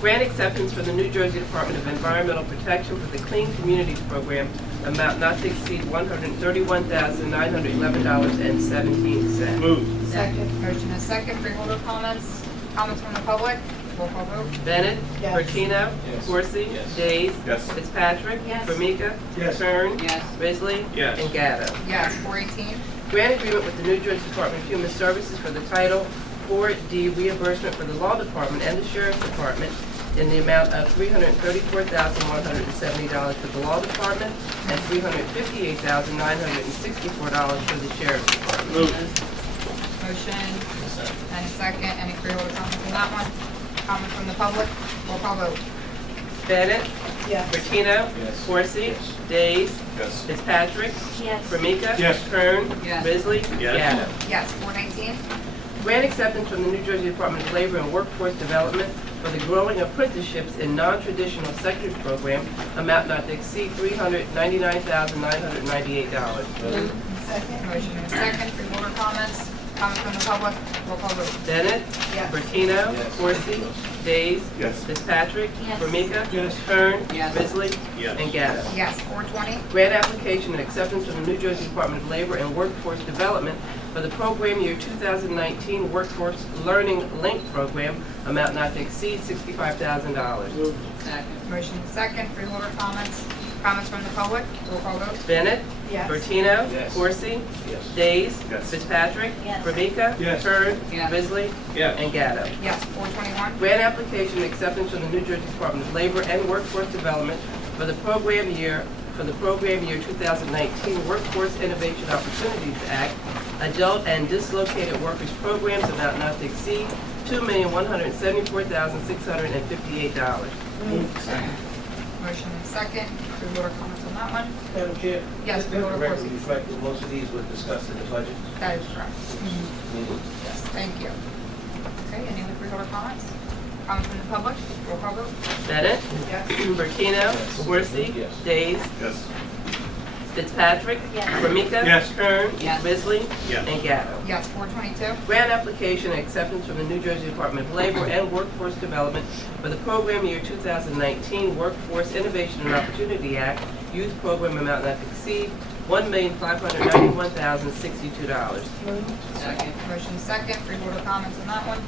Grant acceptance for the New Jersey Department of Environmental Protection for the Clean Communities Program, amount not to exceed $131,911.17. Move. Second. Motion is second. Freeholder comments? Comments from the public? Roll call vote. Bennett. Yes. Bertino. Yes. Corsi. Yes. Days. Yes. Fitzpatrick. Yes. Formica. Yes. Kern. Yes. Risley. Yes. And Gatto. Yes. 418. Grant agreement with the New Jersey Department of Human Services for the Title 4D reimbursement for the Law Department and the Sheriff's Department in the amount of $334,170 for the Law Department and $358,964 for the Sheriff's Department. Move. Motion and a second. Any freeholder comments on that one? Comments from the public? Roll call vote. Bennett. Yes. Bertino. Yes. Corsi. Yes. Days. Yes. Fitzpatrick. Yes. Formica. Yes. Kern. Yes. Risley. Yes. Gatto. Yes. 419. Grant acceptance from the New Jersey Department of Labor and Workforce Development for the Growing Apprenticeships in Non-Traditional Sectors Program, amount not to exceed $399,998. Second. Motion and a second. Freeholder comments? Comments from the public? Roll call vote. Bennett. Yes. Bertino. Yes. Corsi. Days. Yes. Fitzpatrick. Yes. Formica. Yes. Kern. Yes. Risley. Yes. And Gatto. Yes. 420. Grant application and acceptance from the New Jersey Department of Labor and Workforce Development for the program year 2019 Workforce Learning Link Program, amount not to exceed $65,000. Move. Second. Motion and second. Freeholder comments? Comments from the public? Roll call vote. Bennett. Yes. Bertino. Yes. Corsi. Yes. Days. Yes. Fitzpatrick. Yes. Formica. Yes. Kern. Yes. Risley. Yes. And Gatto. Yes. 421. Grant application and acceptance from the New Jersey Department of Labor and Workforce Development for the program year 2019 Workforce Innovation Opportunities Act, Adult and Dislocated Workers Programs, amount not to exceed $2,174,658. Motion and second. Freeholder comments on that one? Madam Chair? Yes, just Freeholder let the record Corsi. reflect that most of these were discussed in the budget. That is correct. Yes, thank you. Okay, any other freeholder comments? Comments from the public? Roll call vote. Bennett. Yes. Bertino. Corsi. Yes. Days. Yes. Fitzpatrick. Yes. Formica. Yes. Kern. Yes. Risley. Yes. And Gatto. Yes. 422. Grant application and acceptance from the New Jersey Department of Labor and Workforce Development for the program year 2019 Workforce Innovation and Opportunity Act Youth Program, amount not to exceed $1,591,062. Second. Motion second. Freeholder comments on that one?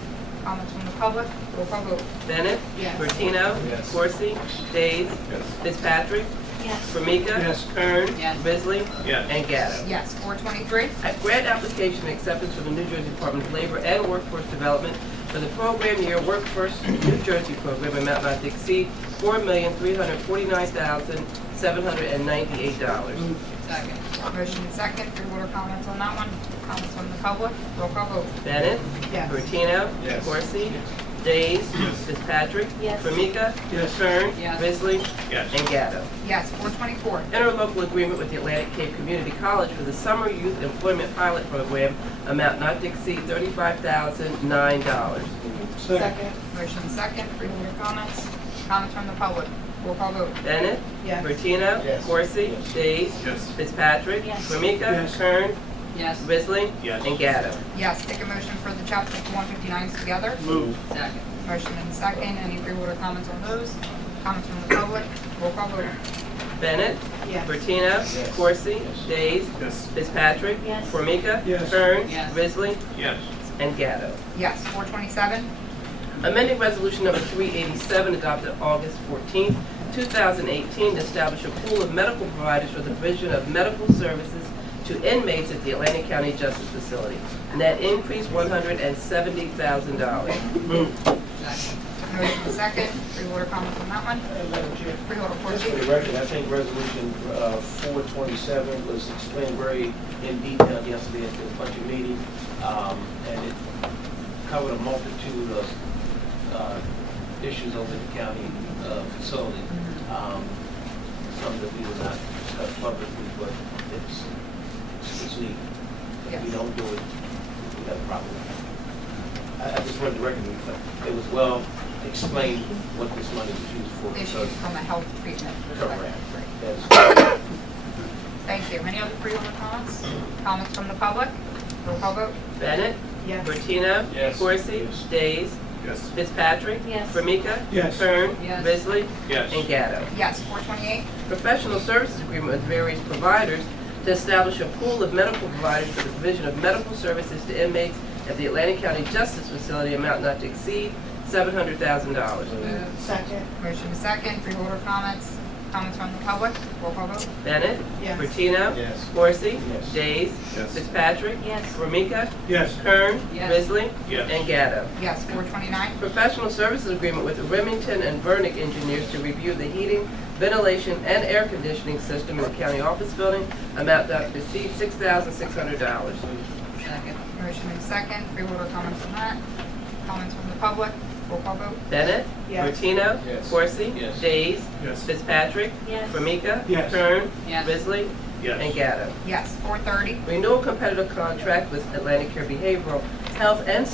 Comments from the public? Roll call vote. Bennett. Yes. Bertino. Yes. Corsi. Days. Yes. Fitzpatrick. Yes. Formica. Yes. Kern. Yes. Risley. Yes. And Gatto. Yes. 423. Grant application and acceptance from the New Jersey Department of Labor and Workforce Development for the program year Workforce New Jersey Program, amount not to exceed $4,349,798. Second. Motion second. Freeholder comments on that one? Comments from the public? Roll call vote. Bennett. Yes. Bertino. Yes. Corsi. Days. Fitzpatrick. Yes. Formica. Yes. Kern. Yes. Risley. Yes. And Gatto. Yes. 424. Interlocal agreement with the Atlantic Cape Community College for the Summer Youth Employment Pilot Program, amount not to exceed $35,009. Second. Motion second. Freeholder comments? Comments from the public? Roll call vote. Bennett. Yes. Bertino. Yes. Corsi. Days. Yes. Fitzpatrick. Yes. Formica. Yes. Kern. Yes. Risley. Yes. And Gatto. Yes. Take a motion for the chapter 159s together. Move. Second. Motion and second. Any freeholder comments on those? Comments from the public? Roll call vote. Bennett. Yes. Bertino. Yes. Corsi. Days. Yes. Fitzpatrick. Yes. Formica. Yes. Kern. Yes. Risley. Yes. And Gatto. Yes. 427. Amending Resolution Number 387 adopted August 14, 2018 to establish a pool of medical providers for the provision of medical services to inmates at the Atlantic County Justice Facility. Net increase $170,000. Move. Second. Motion and second. Freeholder comments on that one? Madam Chair. Freeholder Just for Corsi? the record, I think resolution 427 was explained very in detail yesterday at the budget meeting, and it covered a multitude of issues over the county facility. Some that we will not discuss publicly, but it's neat. If we don't do it, we have a problem. I just wanted to recognize that it was well explained what this money was used for. Issues from a health treatment perspective. Correct. Great. That's Thank you. Any other freeholder comments? Comments from the public? Roll call vote? Bennett? Yes. Bertino? Yes. Corsi? Yes. Days? Yes. Fitzpatrick? Yes. Formica? Yes. Kern? Yes. Risley? Yes. And Gatto. Yes. 428? Professional services agreement with various providers to establish a pool of medical providers for the provision of medical services to inmates at the Atlantic County Justice Facility, amount not to exceed $700,000. Moved. Second. Motion is second. Freeholder comments? Comments from the public? Roll call vote? Bennett? Yes. Bertino? Yes. Corsi? Yes. Days? Yes. Fitzpatrick? Yes. Formica? Yes. Kern? Yes. Risley? Yes. And Gatto. Yes. 429? Professional services agreement with the Remington and Vernick engineers to review the heating, ventilation, and air conditioning system in the county office building, amount not to exceed $6,600. Second. Motion is second. Freeholder comments on that? Comments from the public? Roll call vote? Bennett? Yes. Bertino? Yes. Corsi? Yes. Days? Yes. Fitzpatrick? Yes. Formica? Yes. Kern? Yes. Risley? Yes. And Gatto. Yes. 430? Renewal competitive contract with Atlantic Care Behavioral Health and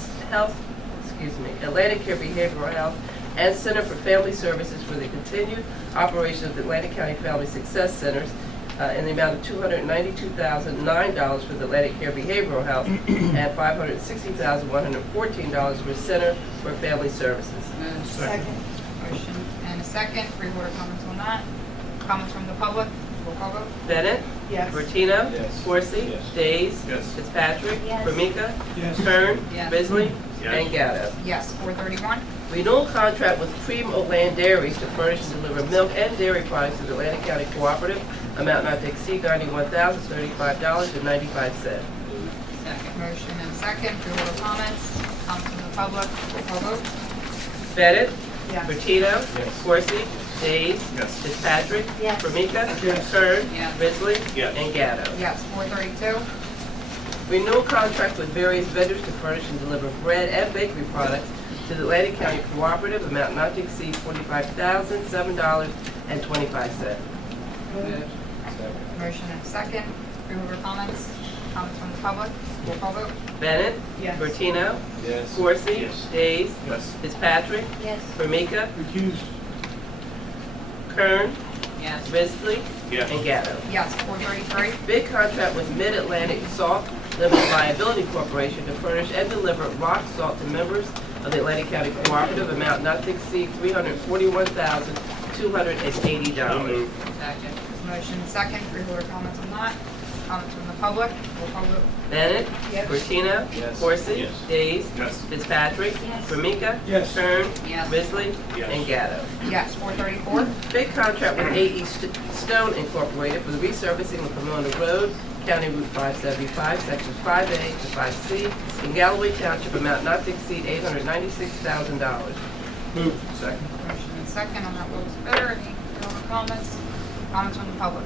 Atlantic Care Behavioral Health and Center for Family Services for the continued operation of the Atlantic County Family Success Centers in the amount of $292,009 for the Atlantic Care Behavioral Health and $560,114 for Center for Family Services. Moved. Second. Motion and a second. Freeholder comments on that? Comments from the public? Roll call vote? Bennett? Yes. Bertino? Yes. Corsi? Yes. Days? Yes. Fitzpatrick? Yes. Formica? Yes. Kern? Yes. Risley? Yes. And Gatto. Yes. 431? Renewal contract with Cream Land Dairies to furnish and deliver milk and dairy products to the Atlantic County Cooperative, amount not to exceed $91,035.95. Second. Motion and second. Freeholder comments? Comments from the public? Roll call vote? Bennett? Yes. Bertino? Yes. Corsi? Days? Yes. Fitzpatrick? Yes. Formica? Yes. Kern? Yes. Risley? Yes. And Gatto. Yes. 432? Renewal contract with various vendors to furnish and deliver bread and bakery products to the Atlantic County Cooperative, amount not to exceed $45,007.25. Moved. Motion and second. Freeholder comments? Comments from the public? Roll call vote? Bennett? Yes. Bertino? Yes. Corsi? Yes. Days? Yes. Fitzpatrick? Yes. Formica? Recused. Kern? Yes. Risley? Yes. And Gatto. Yes. 433? Bid contract with Mid-Atlantic Salt Limited Liability Corporation to furnish and deliver rock salt to members of the Atlantic County Cooperative, amount not to exceed $341,280. Second. Motion second. Freeholder comments on that? Comments from the public? Roll call vote? Bennett? Yes. Bertino? Yes. Corsi? Yes. Days? Yes. Fitzpatrick? Yes. Formica? Yes. Kern? Yes. Risley? Yes. And Gatto. Yes. 434? Bid contract with A.E. Stone Incorporated for the resurfacing of Pomona Road, County Route 575, Sections 5A to 5C, in Galloway Township, amount not to exceed $896,000. Moved. Second. Motion and second on that lowest bidder. Any further comments? Comments from the public?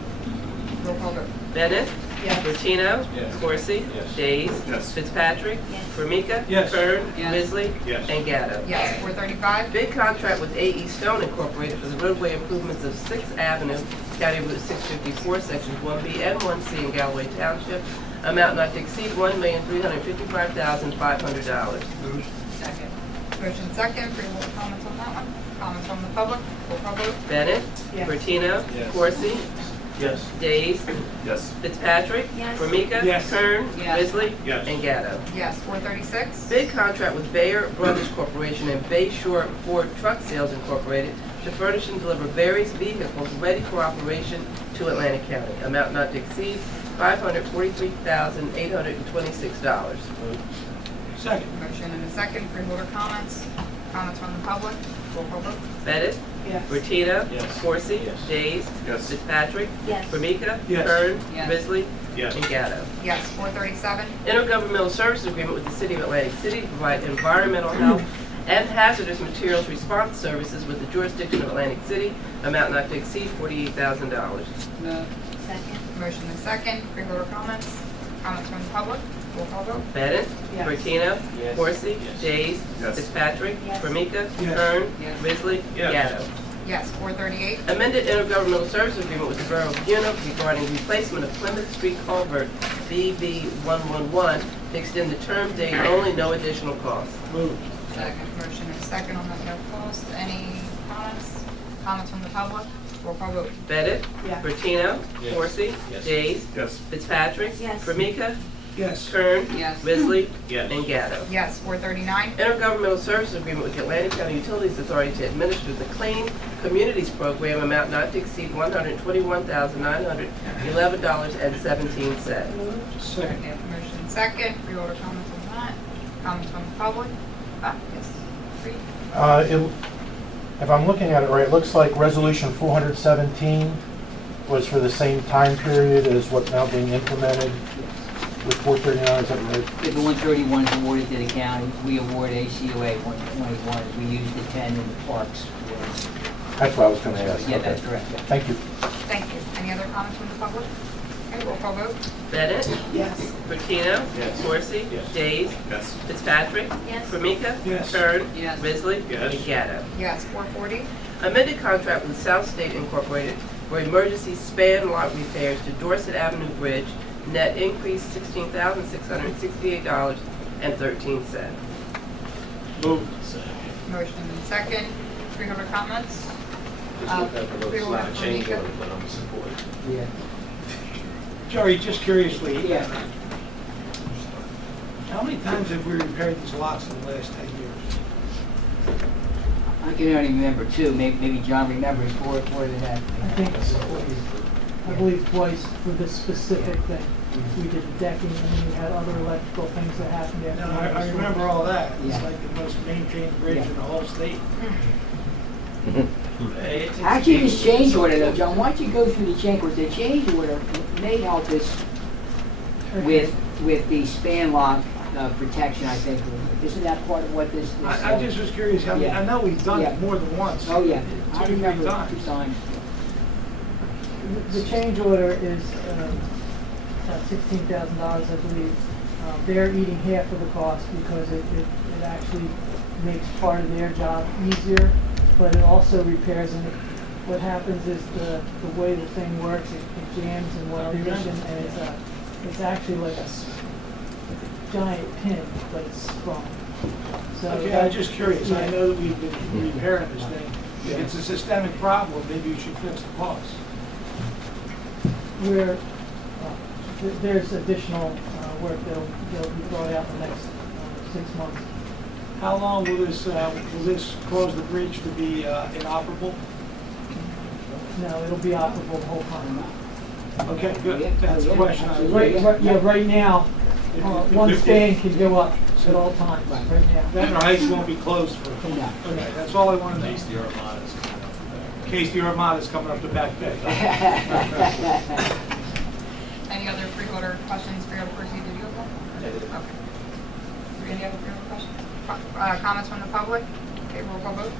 Roll call vote? Bennett? Yes. Bertino? Yes. Corsi? Yes. Days? Yes. Fitzpatrick? Yes. Formica? Yes. Kern? Yes. Risley? Yes. And Gatto. Yes. 435? Bid contract with A.E. Stone Incorporated for the roadway improvements of 6th Avenue, County Route 654, Sections 1B and 1C in Galloway Township, amount not to exceed $1,355,500. Second. Motion second. Freeholder comments on that one? Comments from the public? Roll call vote? Bennett? Yes. Bertino? Yes. Corsi? Yes. Days? Yes. Fitzpatrick? Yes. Formica? Yes. Kern? Yes. Risley? Yes. And Gatto. Yes. 436? Bid contract with Bayer Brothers Corporation and Bay Shore Ford Truck Sales Incorporated to furnish and deliver various vehicles ready for operation to Atlantic County. Amount not to exceed $543,826. Second. Motion and a second. Freeholder comments? Comments from the public? Roll call vote? Bennett? Yes. Bertino? Yes. Corsi? Yes. Days? Yes. Fitzpatrick? Yes. Formica? Yes. Kern? Yes. Risley? Yes. And Gatto. Yes. 437? Intergovernmental Services Agreement with the City of Atlantic City to provide environmental health and hazardous materials response services with the jurisdiction of Atlantic City, amount not to exceed $48,000. Second. Motion and second. Freeholder comments? Comments from the public? Roll call vote. Bennett? Yes. Bertino? Yes. Horsey? Yes. Days? Yes. Fitzpatrick? Yes. Formica? Yes. Kern? Yes. Risley? Yes. Gatto. Yes. 438. Amended intergovernmental service agreement with the Borough of Buena regarding replacement of Plymouth Street culvert BB111 to extend the term date only, no additional cost. Moved. Second. Motion and second on that no cost. Any comments? Comments from the public? Roll call vote. Bennett? Yes. Bertino? Yes. Horsey? Yes. Days? Yes. Fitzpatrick? Yes. Formica? Yes. Kern? Yes. Risley? Yes. And Gatto. Yes. 439. Intergovernmental services agreement with the Atlantic County Utilities Authority to administer the Clean Communities Program, amount not to exceed $121,911.17. Second. Motion second. Freeholder comments on that? Comments from the public? Yes. Reed? If I'm looking at it right, it looks like Resolution 417 was for the same time period as what's now being implemented with 439, is that right? If the 131 is awarded to the county, we award ACOA 121. We use the 10 in the parks. That's what I was going to ask. Yeah, Okay. that's correct. Yeah. Thank you. Thank you. Any other comments from the public? Okay, roll call vote. Bennett? Yes. Bertino? Yes. Horsey? Yes. Days? Yes. Fitzpatrick? Yes. Formica? Yes. Kern? Yes. Risley? Yes. And Gatto. Yes. 440. Amended contract with South State Incorporated for emergency span lot repairs to Dorset Avenue Bridge, net increase $16,668.13. Moved. Motion and second. Freeholder comments? Just look at the little Freeholder slide change Formica? order, but I'm supporting. Yeah. Jerry, just curiously, Yeah. how many times have we repaired these lots in the last 10 years? I can only remember two. Maybe John remembers more than that. I think it's twice. I believe twice for this specific thing. We did the decking, and then we had other electrical things that happened after. No, I remember all that. It's Yeah. like the most maintained bridge in the whole state. Actually, this change order though, John, why don't you go through the change order? The change order may help us with the span lock protection, I think. Isn't that part of what this? I just was curious, how Yeah. I know we've done Yeah. it more than once. Oh, yeah. Two I or three remember times. 2 times. The change order is $16,000, I believe. They're eating half of the cost because it actually makes part of their job easier, but it also repairs, and what happens is the way the thing works, it jams in one position, and it's actually like a giant pin, but it's strong. So Okay, I'm just curious. I know that we've been repairing this thing. If it's a systemic problem, maybe you should fix the cost. there's additional work that'll be brought out in the next 6 months. How long will this cause the bridge to be inoperable? No, it'll be operable the whole time. Okay, good. That's the question I was Right now, one span can go up at all times, right now. That height won't be closed for. Okay, that's all I wanted to know. In case the Armada's coming up the back bay. Any other freeholder questions? Freeholder Percy, did you have one? Okay. Any other freeholder questions? Comments from the public? Okay, roll call vote.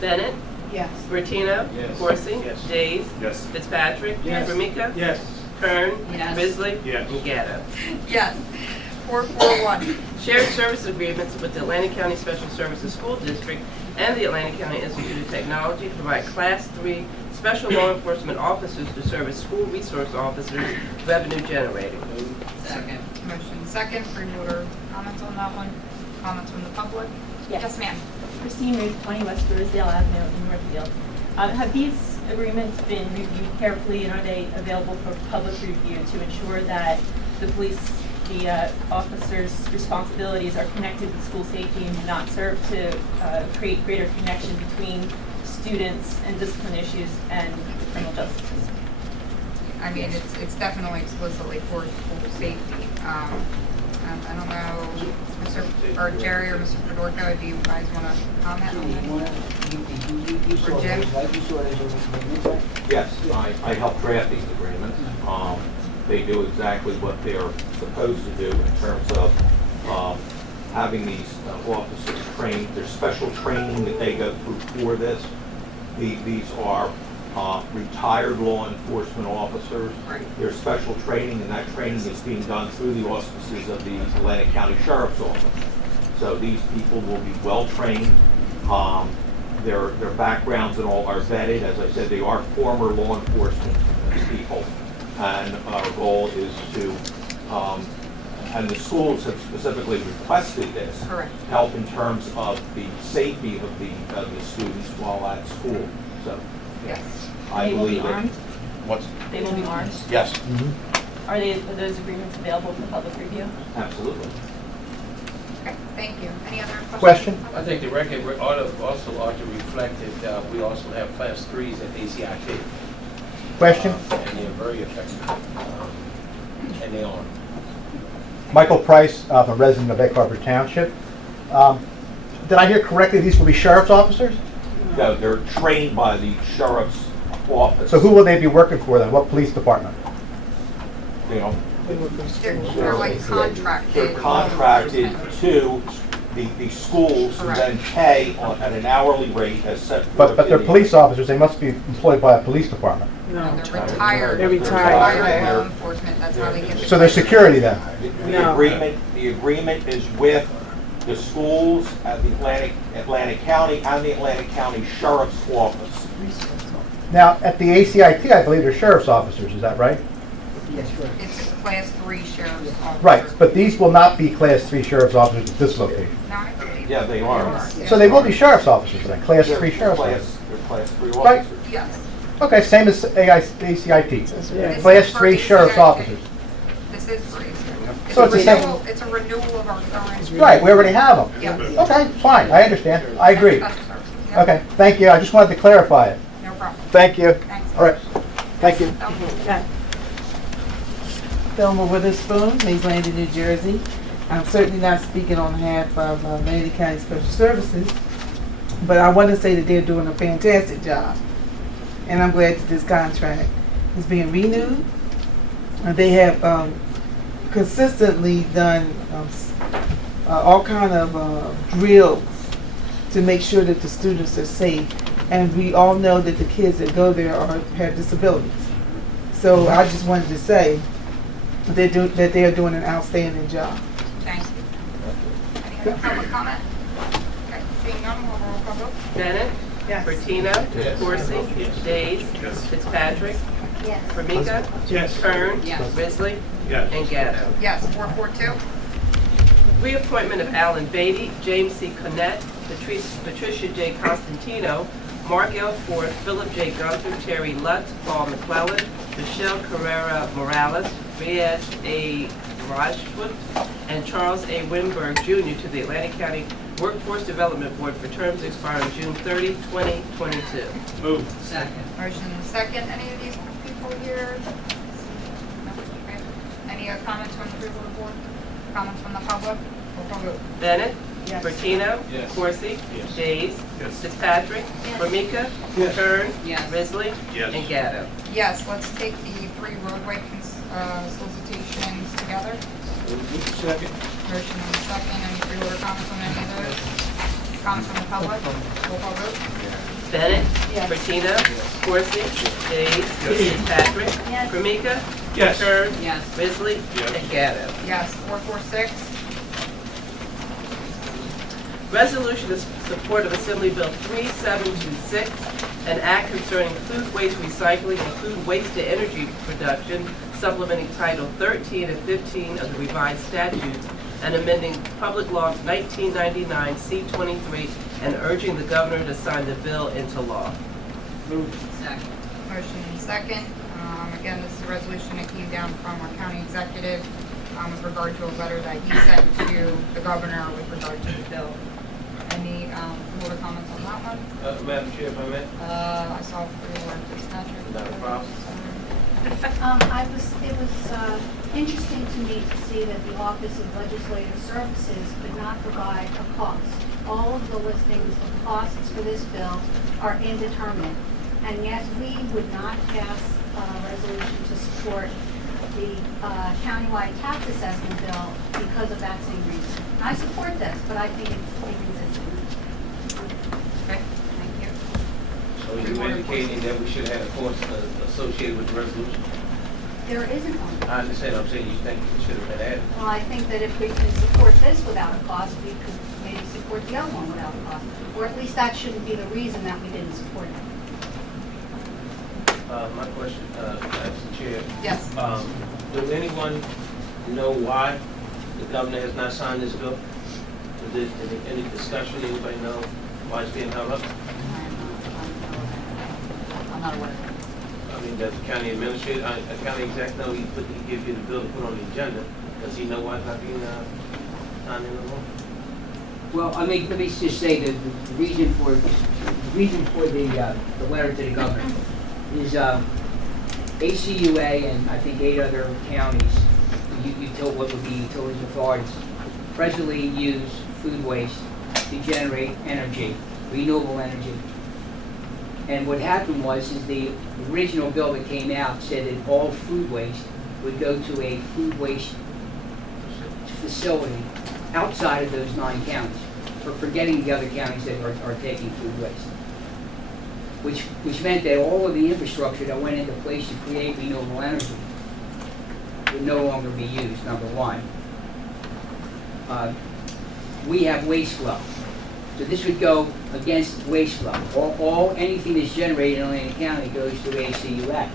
Bennett? Yes. Bertino? Yes. Horsey? Yes. Days? Yes. Fitzpatrick? Yes. Formica? Yes. Kern? Yes. Risley? Yes. And Gatto. Yes. 441. Shared service agreements with the Atlantic County Special Services School District and the Atlantic County Institute of Technology to provide Class 3 special law enforcement officers to serve as school resource officers, revenue generating. Second. Motion second. Freeholder comments on that one? Comments from the public? Yes. Ma'am. Christine Ruth, 20 West Rosedale Avenue in Northfield. Have these agreements been reviewed carefully, and are they available for public review to ensure that the officers' responsibilities are connected with school safety and do not serve to create greater connection between students and discipline issues and the criminal justice system? I mean, it's definitely explicitly for school safety. I don't know, Jerry or Mr. Fedorko, do you guys want to comment on that? You saw Or Jim? those, right? You saw those agreements, right? Yes, I helped draft these agreements. They do exactly what they're supposed to do in terms of having these officers trained, there's special training that they go through for this. These are retired law enforcement officers. There's special training, and that training is being done through the auspices of the Atlantic County Sheriff's Office. So these people will be well-trained. Their backgrounds and all are vetted. As I said, they are former law enforcement people. And our goal is to, and the schools have specifically requested this, help in terms of the safety of the students while at school. So, Yes. I believe that. They will be armed? Yes. Are those agreements available for public review? Absolutely. Okay, thank you. Any other questions? I think the record also ought to reflect that we also have class 3s at ACIT. Question? And they're very effective. And they are. Michael Price, a resident of Egg Harbor Township. Did I hear correctly, these will be sheriff's officers? No, they're trained by the sheriff's office. So who will they be working for then? What police department? You know, They're like contracted. they're contracted to the schools who then pay at an hourly rate as set forth. But they're police officers, they must be employed by a police department. No, they're retired. They're retired. Law enforcement, that's how they get. So they're security then? The agreement is with the schools at the Atlantic County and the Atlantic County Sheriff's Office. Now, at the ACIT, I believe they're sheriff's officers, is that right? It's a class 3 sheriff's officer. Right, but these will not be class 3 sheriff's officers at this location. No, I believe Yeah, they are. So they will be sheriff's officers then, class 3 sheriff's officers. They're class 3 Right. officers. Yes. Okay, same as ACIT. This Class is 3 for sheriff's ACIT. officers. This is for ACIT. So it's the same. It's a renewal of our current. Right, we already have them. Yes. Okay, fine, I understand, I agree. Special services, yep. Okay, thank you, I just wanted to clarify it. No problem. Thank you. Thanks. All right, thank you. Thelma Witherspoon, Mays Landing, New Jersey. I'm certainly not speaking on behalf of Atlantic County Special Services, but I want to say that they're doing a fantastic job. And I'm glad that this contract is being renewed. They have consistently done all kind of drills to make sure that the students are safe. And we all know that the kids that go there have disabilities. So I just wanted to say that they are doing an outstanding job. Thank you. Any other public comment? Okay, seeing none, we'll roll call vote. Bennett? Yes. Bertino? Yes. Corsi? Days? Fitzpatrick? Yes. Formica? Yes. Kern? Yes. Risley? Yes. And Gatto. Yes, 442. Reappointment of Alan Beatty, James C. Connett, Patricia J. Constantino, Mark L. Ford, Philip J. Gunther, Terry Lutz, Paul McClellan, Michelle Carrera Morales, Reyes A. Rajput, and Charles A. Winberg Jr. to the Atlantic County Workforce Development Board for terms expiring June 30, 2022. Move. Second. Motion and second. Any of these people here? No? Okay. Any comments from the Freeholder Board? Comments from the public? Roll call vote. Bennett? Yes. Bertino? Yes. Corsi? Yes. Days? Yes. Fitzpatrick? Yes. Formica? Yes. Kern? Yes. Risley? Yes. And Gatto. Yes, let's take the 3 roadway solicitations together. Second. Motion and second. Any Freeholder comments on any of those? Comments from the public? Roll call vote. Bennett? Yes. Bertino? Corsi? Days? Fitzpatrick? Yes. Formica? Yes. Kern? Yes. Risley? Yes. And Gatto. Yes, 446. Resolution in support of Assembly Bill 3726, an act concerning food waste recycling and food waste to energy production, supplementing Title 13 and 15 of the revised statutes, and amending Public Law 1999 C-23, and urging the governor to sign the bill into law. Move. Second. Motion and second. Again, this is a resolution that came down from our county executive with regard to a letter that he sent to the governor with regard to the bill. Any further comments on that one? Madam Chair, if I may. I saw Freeholder Fitzpatrick. Not a problem. It was interesting to me to see that the Office of Legislative Services could not provide a cost. All of the listings of costs for this bill are indeterminate, and yet we would not pass a resolution to support the countywide tax assessment bill because of that same reason. I support this, but I think it's inconsistent. Okay, thank you. So you're indicating that we should have a cost associated with the resolution? There isn't one. I understand, I'm saying you think it should have been added. Well, I think that if we can support this without a cost, we could maybe support the other one without a cost. Or at least that shouldn't be the reason that we didn't support it. My question, Madam Chair. Yes. Does anyone know why the governor has not signed this bill? Is there any discussion, anybody know why it's being held up? I'm not aware. I mean, does the county administrator, county exec know he gives you the bill to put on the agenda? Does he know why it's not being signed in the law? Well, I mean, let me just say that the reason for the letter to the governor is ACUA and I think 8 other counties, what would be utilities authorities, presently use food waste to generate energy, renewable energy. And what happened was the original bill that came out said that all food waste would go to a food waste facility outside of those 9 counties, for forgetting the other counties that are taking food waste. Which meant that all of the infrastructure that went into place to create renewable energy would no longer be used, number one. We have waste flow. So this would go against waste flow. Anything that's generated in Atlantic County goes to ACUA.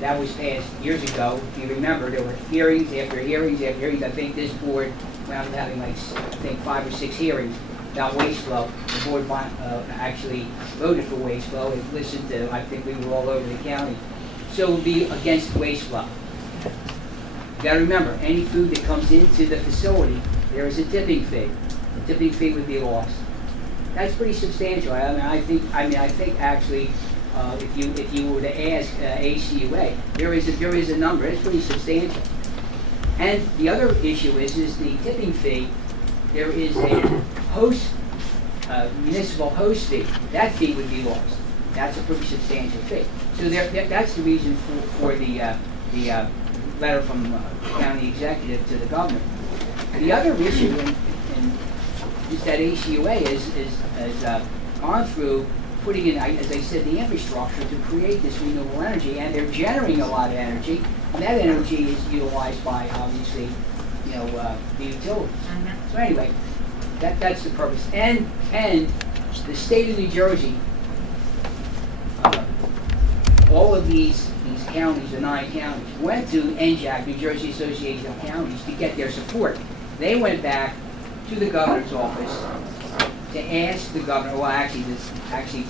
That was passed years ago. If you remember, there were hearings after hearings after hearings. I think this board wound up having like, I think 5 or 6 hearings about waste flow. The board actually voted for waste flow. It listened to, I think we were all over the county. So it would be against waste flow. You gotta remember, any food that comes into the facility, there is a tipping fee. The tipping fee would be lost. That's pretty substantial. I think actually, if you were to ask ACUA, there is a number. It's pretty substantial. And the other issue is the tipping fee. There is a municipal host fee. That fee would be lost. That's a pretty substantial fee. So that's the reason for the letter from the county executive to the governor. The other issue is that ACUA has gone through putting in, as I said, the infrastructure to create this renewable energy, and they're generating a lot of energy, and that energy is utilized by, obviously, the utilities. So anyway, that's the purpose. And the state of New Jersey, all of these counties, the 9 counties, went to NJAC, New Jersey Association of Counties, to get their support. They went back to the governor's office to ask the governor, well, actually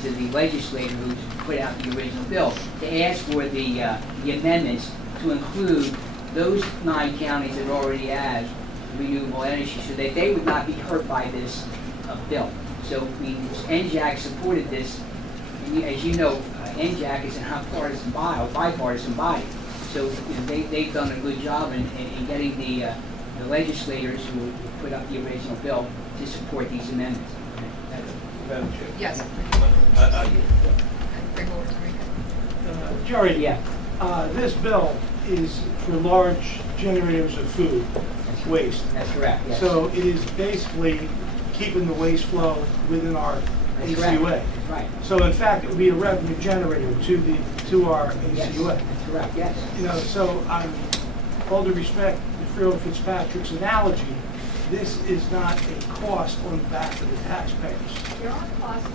to the legislator who put out the original bill, to ask for the amendments to include those 9 counties that already have renewable energy, so that they would not be hurt by this bill. So NJAC supported this. And as you know, NJAC is a bipartisan body. So they've done a good job in getting the legislators who put up the original bill to support these amendments. Madam Chair. Yes. Jerry, Yeah, this bill is for large generators of food waste. that's correct, yes. So it is basically keeping the waste flow within our That's correct. ACUA. That's right. So in fact, it would be a revenue generator to our Yes, ACUA. that's correct, yes. So all due respect to Freeholder Fitzpatrick's analogy, this is not a cost on the back of the taxpayers. There are costs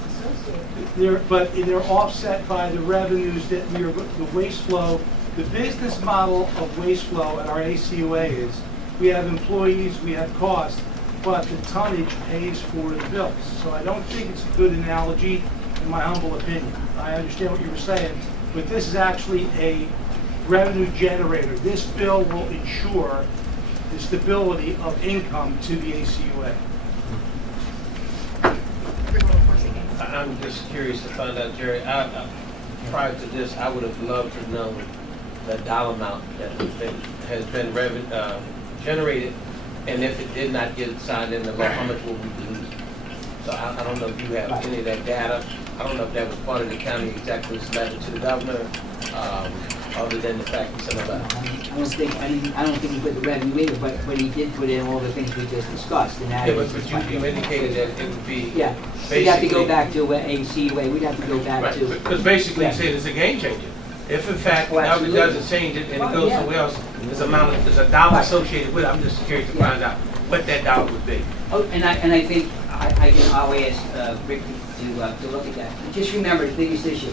associated. But they're offset by the revenues that the waste flow, the business model of waste flow at our ACUA is, we have employees, we have costs, but the tonnage pays for the bills. So I don't think it's a good analogy, in my humble opinion. I understand what you were saying, but this is actually a revenue generator. This bill will ensure the stability of income to the ACUA. I'm just curious to find out, Jerry, prior to this, I would have loved to know the dollar amount that has been generated, and if it did not get signed into law, how much will we be losing? So I don't know if you have any of that data. I don't know if that was part of the county executive's letter to the governor. other than the fact that some of us. I don't think he put the revenue either, but he did put in all the things we just discussed, and that Yeah, is. but you indicated that it would be. Yeah, we'd have to go basically- back to a CUA, we'd have to go back to. Because basically you Yeah. said it's a game changer. If in fact, Oh, Albert absolutely. doesn't change it and it Well, goes yeah. somewhere else, there's a dollar associated with it, I'm just curious to find out what that dollar would be. Oh, and I think, I'll ask Rick to look at that. Just remember, the biggest issue,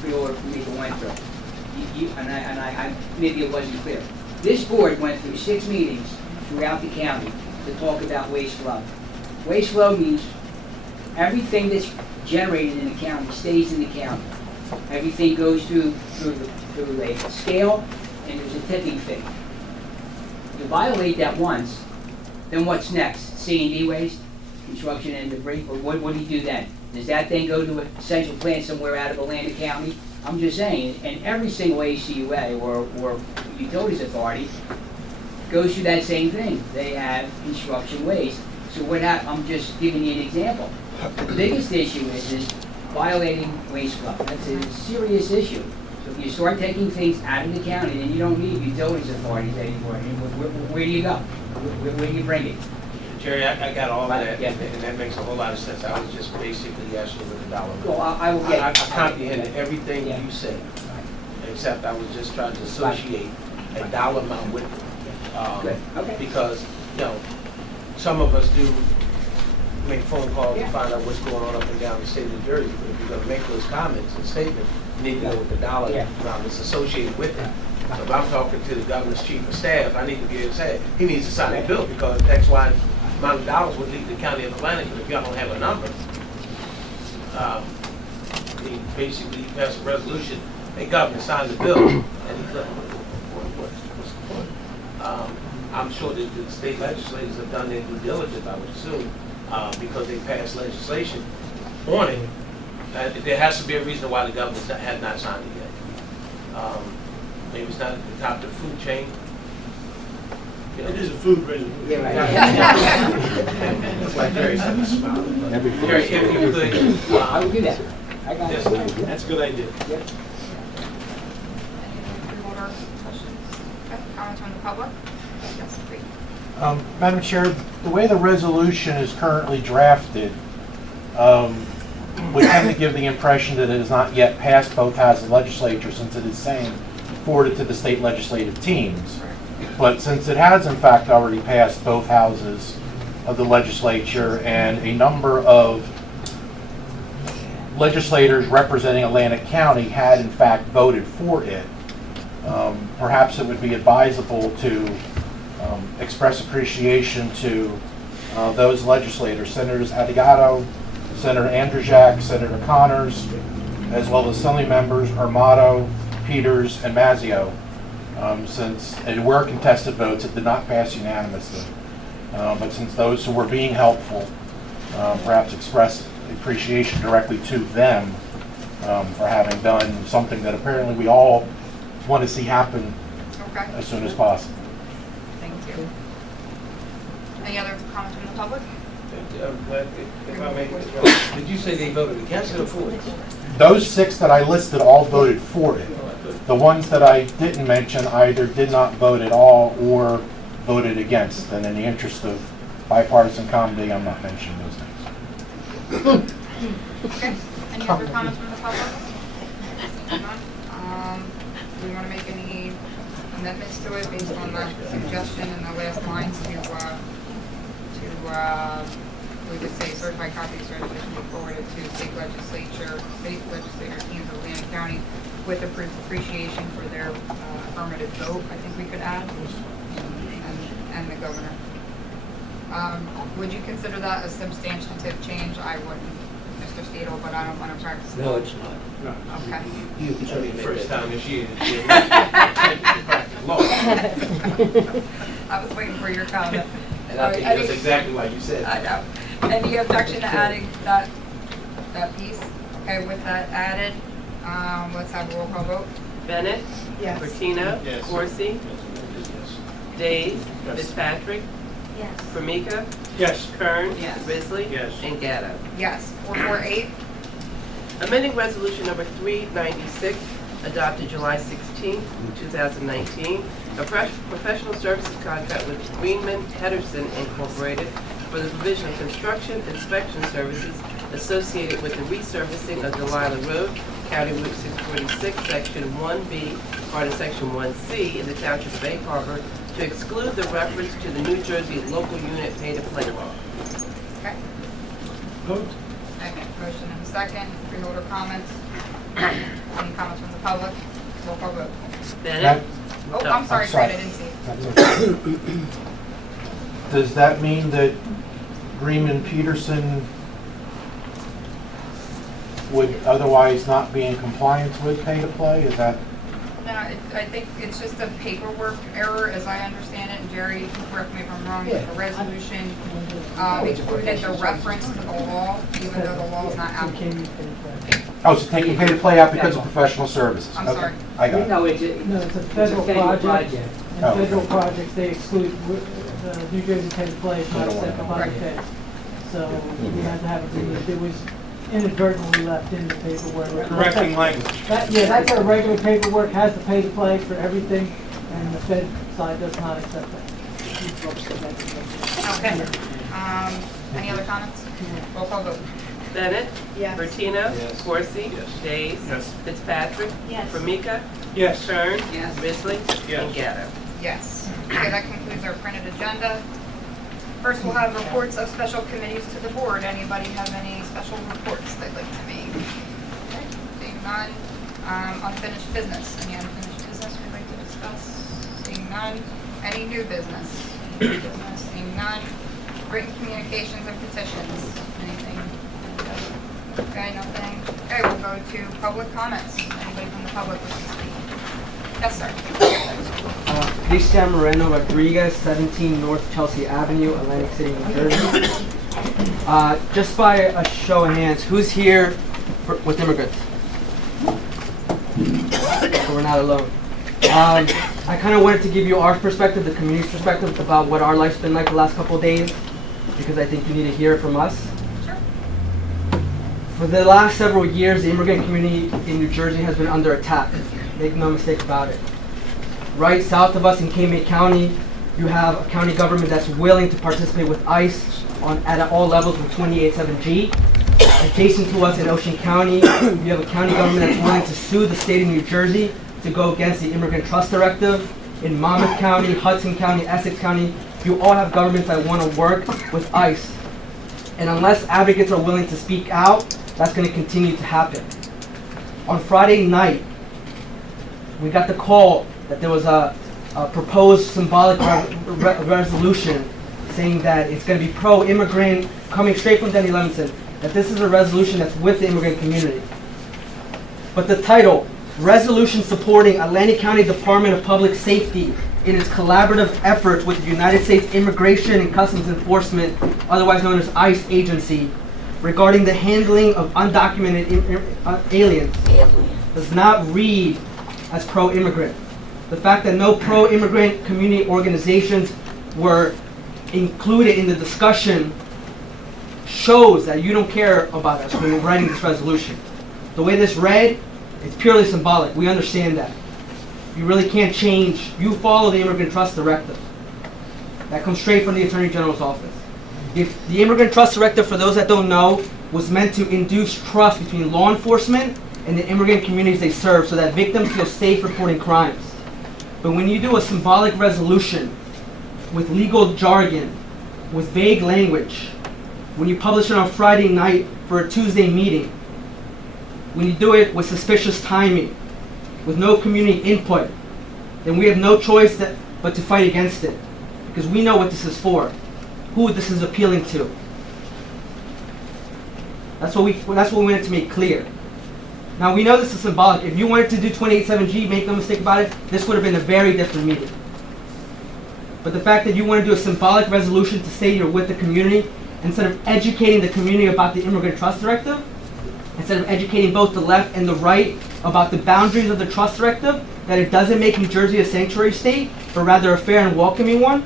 Freeholder Meeting went through, I maybe it wasn't clear. This board went through 6 meetings throughout the county to talk about waste flow. Waste flow means everything that's generated in the county stays in the county. Everything goes through a scale, and there's a tipping fee. You violate that once, then what's next? C&D waste, construction and debris, or what do you do then? Does that then go to a central plant somewhere out of Atlantic County? I'm just saying, and every single ACUA or utilities authority goes through that same thing. They have construction waste. So I'm just giving you an example. The biggest issue is violating waste flow. That's a serious issue. So if you start taking things out of the county, then you don't need utilities authorities anymore. And where do you go? Where do you bring it? Jerry, I got all of that, Yeah. and that makes a whole lot of sense. I was just basically asking for the dollar. Well, I will get. I comprehended everything Yeah. you said, except I was just trying to associate a dollar amount with it. Good. Okay. Because, some of us do make phone calls to Yeah. find out what's going on up and down the state of New Jersey. But if you're gonna make those comments and statements, you need to know what the dollar Yeah. amount is associated with it. So if I'm talking to the governor's chief of staff, I need to be able to say, he needs to sign a bill because X, Y, amount of dollars would leave the county of Atlantic, but if y'all don't have a number, he basically passed a resolution, hey, governor, sign the bill, and he's like, what's the point? I'm sure that the state legislators have done their due diligence, I would assume, because they passed legislation on it. There has to be a reason why the government has not signed it yet. Maybe it's not at the top of the food chain. It is a food resolution. Yeah, right. That's why Jerry said a smile. Jerry, if you could. I will do that. I got Yes, it. That's a good idea. Yep. Freeholder questions? Okay, comments from the public? Yes, please. Madam Chair, the way the resolution is currently drafted, we tend to give the impression that it has not yet passed both houses of the legislature, since it is saying forwarded to the state legislative teams. But since it has in fact already passed both houses of the legislature, and a number of legislators representing Atlantic County had in fact voted for it, perhaps it would be advisable to express appreciation to those legislators, Senators Adigato, Senator Andrzejak, Senator Connors, as well as Assembly members Armato, Peters, and Mazzio, since it were contested votes, it did not pass unanimously. But since those who were being helpful perhaps expressed appreciation directly to them for having done something that apparently we all want to see happen as soon as possible. Thank you. Any other comments from the public? If I may, did you say they voted against it or for it? Those 6 that I listed all voted for it. The ones that I didn't mention either did not vote at all or voted against. And in the interest of bipartisan comedy, I'm not mentioning those names. Okay, any other comments from the public? Do we want to make any amendments to it based on that suggestion in the last lines we would say certified copies of resolution be forwarded to state legislator teams of Atlantic County with appreciation for their affirmative vote, I think we could add, and the governor. Would you consider that a substantive change? I wouldn't, Mr. Stadel, but I don't want to practice. No, it's not. No. Okay. You can show me first time this year. Practice law. I was waiting for your comment. And I think that's exactly what you said. I know. Any objection to adding that piece? Okay, with that added, let's have a roll call vote. Bennett? Yes. Bertino? Yes. Corsi? Days? Fitzpatrick? Yes. Formica? Yes. Kern? Yes. Risley? Yes. And Gatto. Yes. 448. Amending Resolution Number 396, adopted July 16, 2019, a professional services contract with Greenman Henderson Incorporated for the provision of construction inspection services associated with the resurfacing of Delilah Road, County Route 646, Section 1B, part of Section 1C in the Township of Egg Harbor, to exclude the reference to the New Jersey local unit pay-to-play law. Okay. Moved. Second. Motion and second. Freeholder comments. Any comments from the public? Roll call vote. Bennett? Oh, I'm sorry, I'm sorry. Fred, I didn't see. That's okay. Does that mean that Greenman Peterson would otherwise not be in compliance with pay-to-play? Is that? No, I think it's just a paperwork error, as I understand it, and Jerry, correct me if I'm wrong, but the resolution included the reference to the law, even though the law is not applicable. Oh, so taking pay-to-play out because of professional services? I'm Okay. sorry. I got it. No, No, it's a federal project. And Oh. federal projects, they exclude, the New Jersey pay-to-play is not accepted by the Fed. So we had to have it, it was inadvertently left in the paperwork. Correcting language. That's our regular paperwork, has the pay-to-play for everything, and the Fed side does not accept that. Okay. Any other comments? Roll call vote. Bennett? Yes. Bertino? Yes. Corsi? Yes. Days? Yes. Fitzpatrick? Yes. Formica? Yes. Kern? Yes. Risley? Yes. And Gatto. Yes. Okay, that concludes our printed agenda. First, we'll have reports of special committees to the board. Anybody have any special reports they'd like to make? Okay, seeing none. Unfinished business. Any unfinished business we'd like to discuss? Seeing none. Any new business? New business. Seeing none. Written communications and petitions. Anything? Okay, nothing. Okay, we'll go to public comments. Anybody from the public wishing to speak? Yes, sir. Cristian Moreno Rodriguez, 17 North Chelsea Avenue, Atlantic City, New Jersey. Just by a show of hands, who's here with immigrants? So we're not alone. I kind of wanted to give you our perspective, the community's perspective, about what our life's been like the last couple of days, because I think you need to hear it from us. Sure. For the last several years, the immigrant community in New Jersey has been under attack. Make no mistake about it. Right south of us in Calumet County, you have a county government that's willing to participate with ICE at all levels with 287G. Adjacent to us in Ocean County, you have a county government that's willing to sue the state of New Jersey to go against the Immigrant Trust Directive. In Monmouth County, Hudson County, Essex County, you all have governments that want to work with ICE. And unless advocates are willing to speak out, that's going to continue to happen. On Friday night, we got the call that there was a proposed symbolic resolution saying that it's going to be pro-immigrant, coming straight from Denny Levinson, that this is a resolution that's with the immigrant community. But the title, Resolution Supporting Atlantic County Department of Public Safety in its collaborative efforts with the United States Immigration and Customs Enforcement, otherwise known as ICE agency, regarding the handling of undocumented aliens, does not read as pro-immigrant. The fact that no pro-immigrant community organizations were included in the discussion shows that you don't care about us when we're writing this resolution. The way this read, it's purely symbolic. We understand that. You really can't change. You follow the Immigrant Trust Directive. That comes straight from the Attorney General's office. If the Immigrant Trust Directive, for those that don't know, was meant to induce trust between law enforcement and the immigrant communities they serve so that victims feel safe reporting crimes. But when you do a symbolic resolution with legal jargon, with vague language, when you publish it on Friday night for a Tuesday meeting, when you do it with suspicious timing, with no community input, then we have no choice but to fight against it. Because we know what this is for, who this is appealing to. That's what we wanted to make clear. Now we know this is symbolic. If you wanted to do 287G, make no mistake about it, this would have been a very different meeting. But the fact that you want to do a symbolic resolution to say you're with the community, instead of educating the community about the Immigrant Trust Directive, instead of educating both the left and the right about the boundaries of the Trust Directive, that it doesn't make New Jersey a sanctuary state, but rather a fair and welcoming one,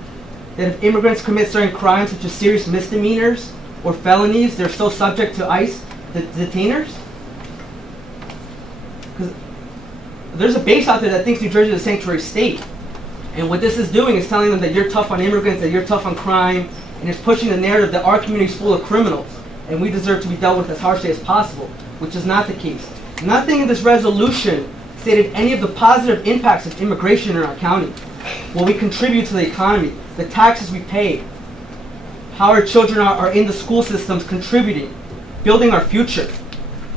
that if immigrants commit certain crimes such as serious misdemeanors or felonies, they're still subject to ICE detainers. there's a base out there that thinks New Jersey is a sanctuary state. And what this is doing is telling them that you're tough on immigrants, that you're tough on crime, and it's pushing the narrative that our community is full of criminals, and we deserve to be dealt with as harshly as possible, which is not the case. Nothing in this resolution stated any of the positive impacts of immigration in our county, what we contribute to the economy, the taxes we pay, how our children are in the school systems contributing, building our future.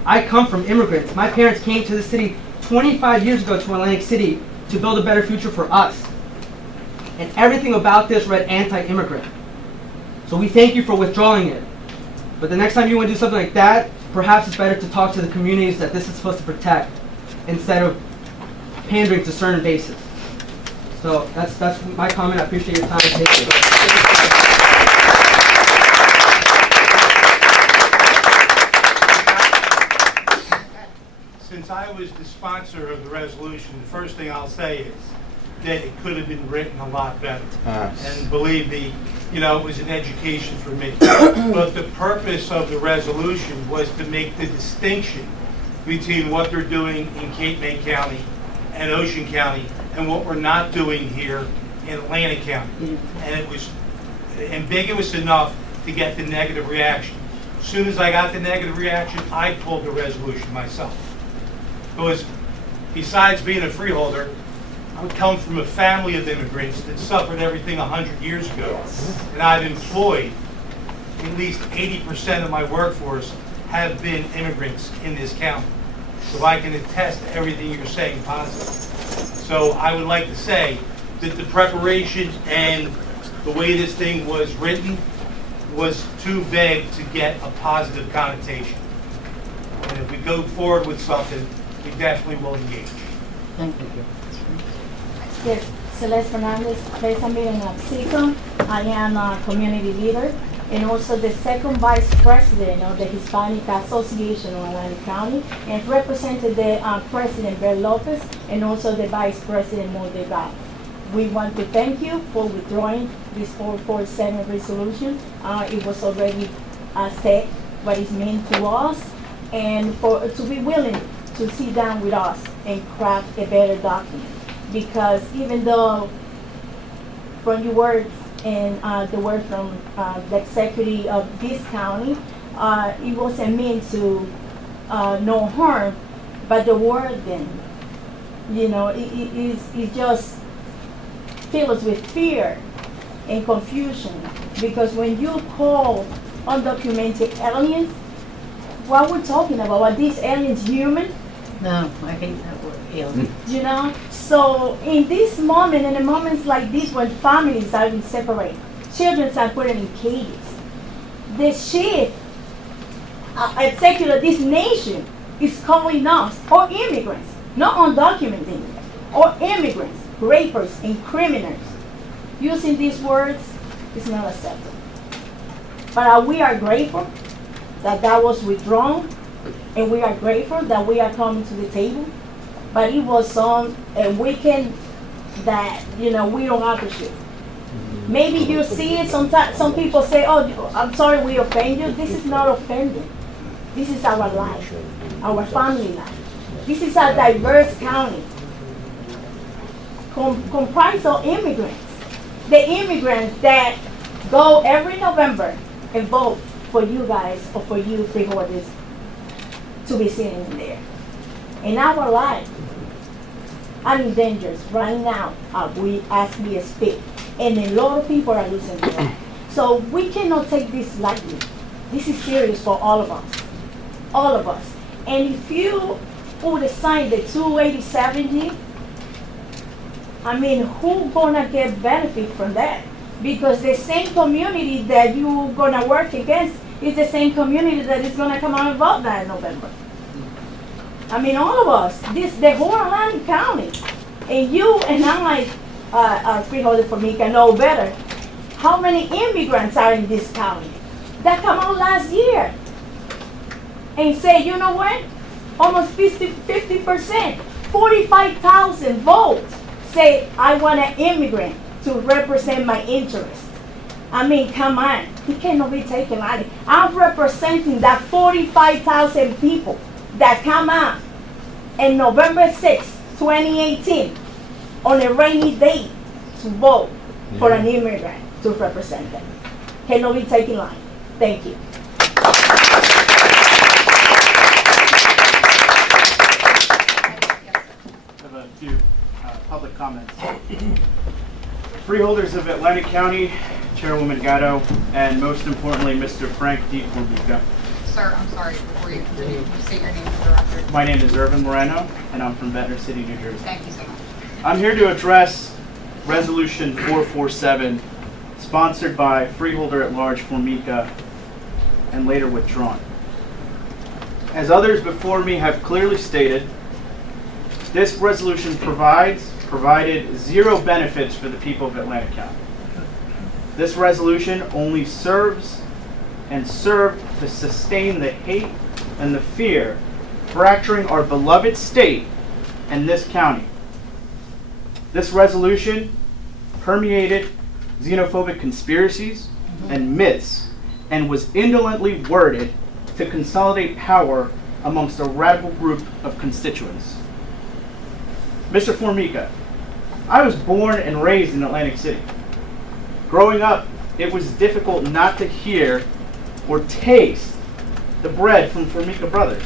I come from immigrants. My parents came to the city 25 years ago to Atlantic City to build a better future for us. And everything about this read anti-immigrant. So we thank you for withdrawing it. But the next time you want to do something like that, perhaps it's better to talk to the communities that this is supposed to protect instead of pandering to certain bases. So that's my comment. I appreciate your time. Thank you. Since I was the sponsor of the resolution, the first thing I'll say is that it could have been written a lot better. And believe me, it was an education for me. But the purpose of the resolution was to make the distinction between what they're doing in Cape May County and Ocean County and what we're not doing here in Atlantic County. And it was ambiguous enough to get the negative reaction. As soon as I got the negative reaction, I pulled the resolution myself. Because besides being a freeholder, I come from a family of immigrants that suffered everything 100 years ago. And I've employed at least 80% of my workforce have been immigrants in this county. So I can attest to everything you're saying positive. So I would like to say that the preparation and the way this thing was written was too vague to get a positive connotation. And if we go forward with something, we definitely will engage. Thank you. Yes, Celeste Fernandez, President of SICOM. I am a community leader and also the second vice president of the Hispanic Association of Atlantic County, and represented the President Bert Lopez and also the Vice President Moldega. We want to thank you for withdrawing this 447 resolution. It was already said what it meant to us, and to be willing to sit down with us and craft a better document. Because even though from your words and the word from the executive of this county, it wasn't meant to no harm, but the word then, it just fills us with fear and confusion. Because when you call undocumented aliens, what we're talking about, are these aliens human? No, I hate that word, alien. So in this moment, in the moments like this when families are being separated, children are put in cages, the shift, executive, this nation is calling us, or immigrants, not undocumented, or immigrants, rapers and criminals. Using these words is not acceptable. But we are grateful that that was withdrawn, and we are grateful that we are coming to the table. But it was on a weekend that, we don't appreciate. Maybe you see it sometimes, some people say, oh, I'm sorry we offend you. This is not offending. This is our life, our family life. This is a diverse county comprised of immigrants. The immigrants that go every November and vote for you guys or for you freeholders to be sitting in there. In our life, are in danger right now as we speak. And a lot of people are losing their life. So we cannot take this lightly. This is serious for all of us. All of us. And if you put aside the 280-70, who gonna get benefit from that? Because the same community that you're gonna work against is the same community that is gonna come out and vote that in November. All of us, the whole Atlantic County, and you and I, Freeholder for me, can know better how many immigrants are in this county that come out last year and say, you know what, almost 50%, 45,000 votes say I want an immigrant to represent my interests. Come on, it cannot be taken lightly. I'm representing that 45,000 people that come out on November 6th 2018 on a rainy day to vote for an immigrant to represent them. Cannot be taken line. Thank you. I have a few public comments. Freeholders of Atlantic County, Chairwoman Gatto, and most importantly, Mr. Frank D. Formica. Sir, I'm sorry, before you continue, state your name for the record. My name is Irvin Moreno, and I'm from Ventnor City, New Jersey. Thank you so much. I'm here to address Resolution 447, sponsored by Freeholder at Large Formica, and later withdrawn. As others before me have clearly stated, this resolution provided zero benefits for the people of Atlantic County. This resolution only serves and served to sustain the hate and the fear fracturing our beloved state and this county. This resolution permeated xenophobic conspiracies and myths and was indolently worded to consolidate power amongst a radical group of constituents. Mr. Formica, I was born and raised in Atlantic City. Growing up, it was difficult not to hear or taste the bread from Formica Brothers.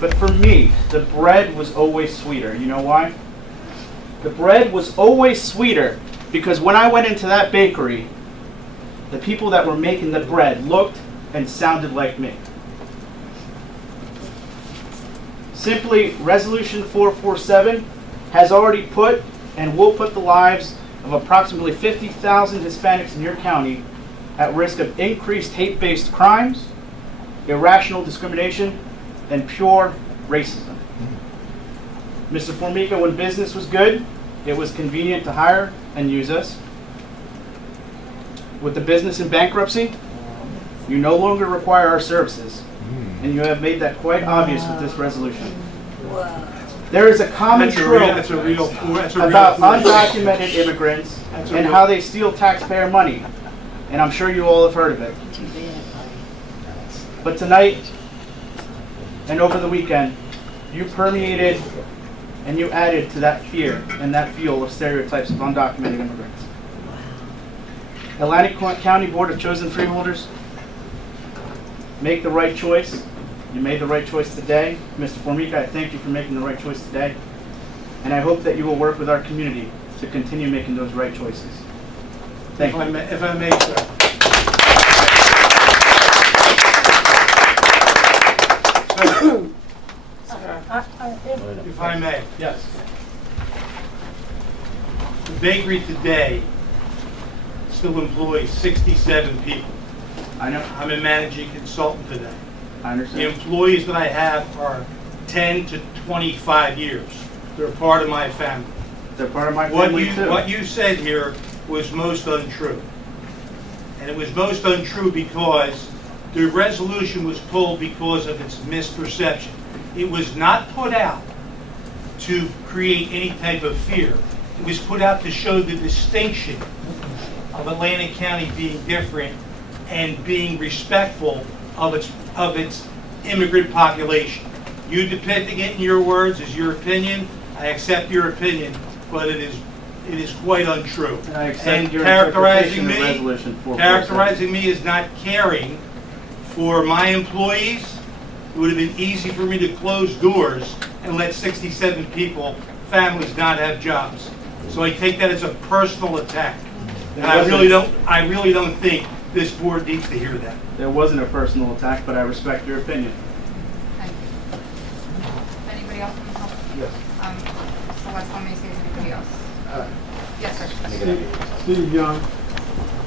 But for me, the bread was always sweeter. You know why? The bread was always sweeter because when I went into that bakery, the people that were making the bread looked and sounded like me. Simply, Resolution 447 has already put and will put the lives of approximately 50,000 Hispanics in your county at risk of increased hate-based crimes, irrational discrimination, and pure racism. Mr. Formica, when business was good, it was convenient to hire and use us. With the business in bankruptcy, you no longer require our services, and you have made that quite obvious with this resolution. There is a common trope about undocumented immigrants and how they steal taxpayer money, and I'm sure you all have heard of it. But tonight and over the weekend, you permeated and you added to that fear and that fuel of stereotypes of undocumented immigrants. Atlantic County Board of Chosen Freeholders, make the right choice. You made the right choice today. Mr. Formica, I thank you for making the right choice today. And I hope that you will work with our community to continue making those right choices. Thank you. If I may, sir. If I may. Yes. The bakery today still employs 67 people. I know. I'm a managing consultant today. I understand. The employees that I have are 10 to 25 years. They're part of my family. They're part of my family too. What you said here was most untrue. And it was most untrue because the resolution was pulled because of its misperception. It was not put out to create any type of fear. It was put out to show the distinction of Atlantic County being different and being respectful of its immigrant population. You depicting it in your words is your opinion. I accept your opinion, but it is quite untrue. And I accept your interpretation of Resolution 447. Characterizing me as not caring for my employees, it would have been easy for me to close doors and let 67 people, families, not have jobs. So I take that as a personal attack. And I really don't think this board needs to hear that. There wasn't a personal attack, but I respect your opinion. Thank you. Anybody else want to help? Yes. Celeste, let me see if anybody else. Yes, sir. Steve Young,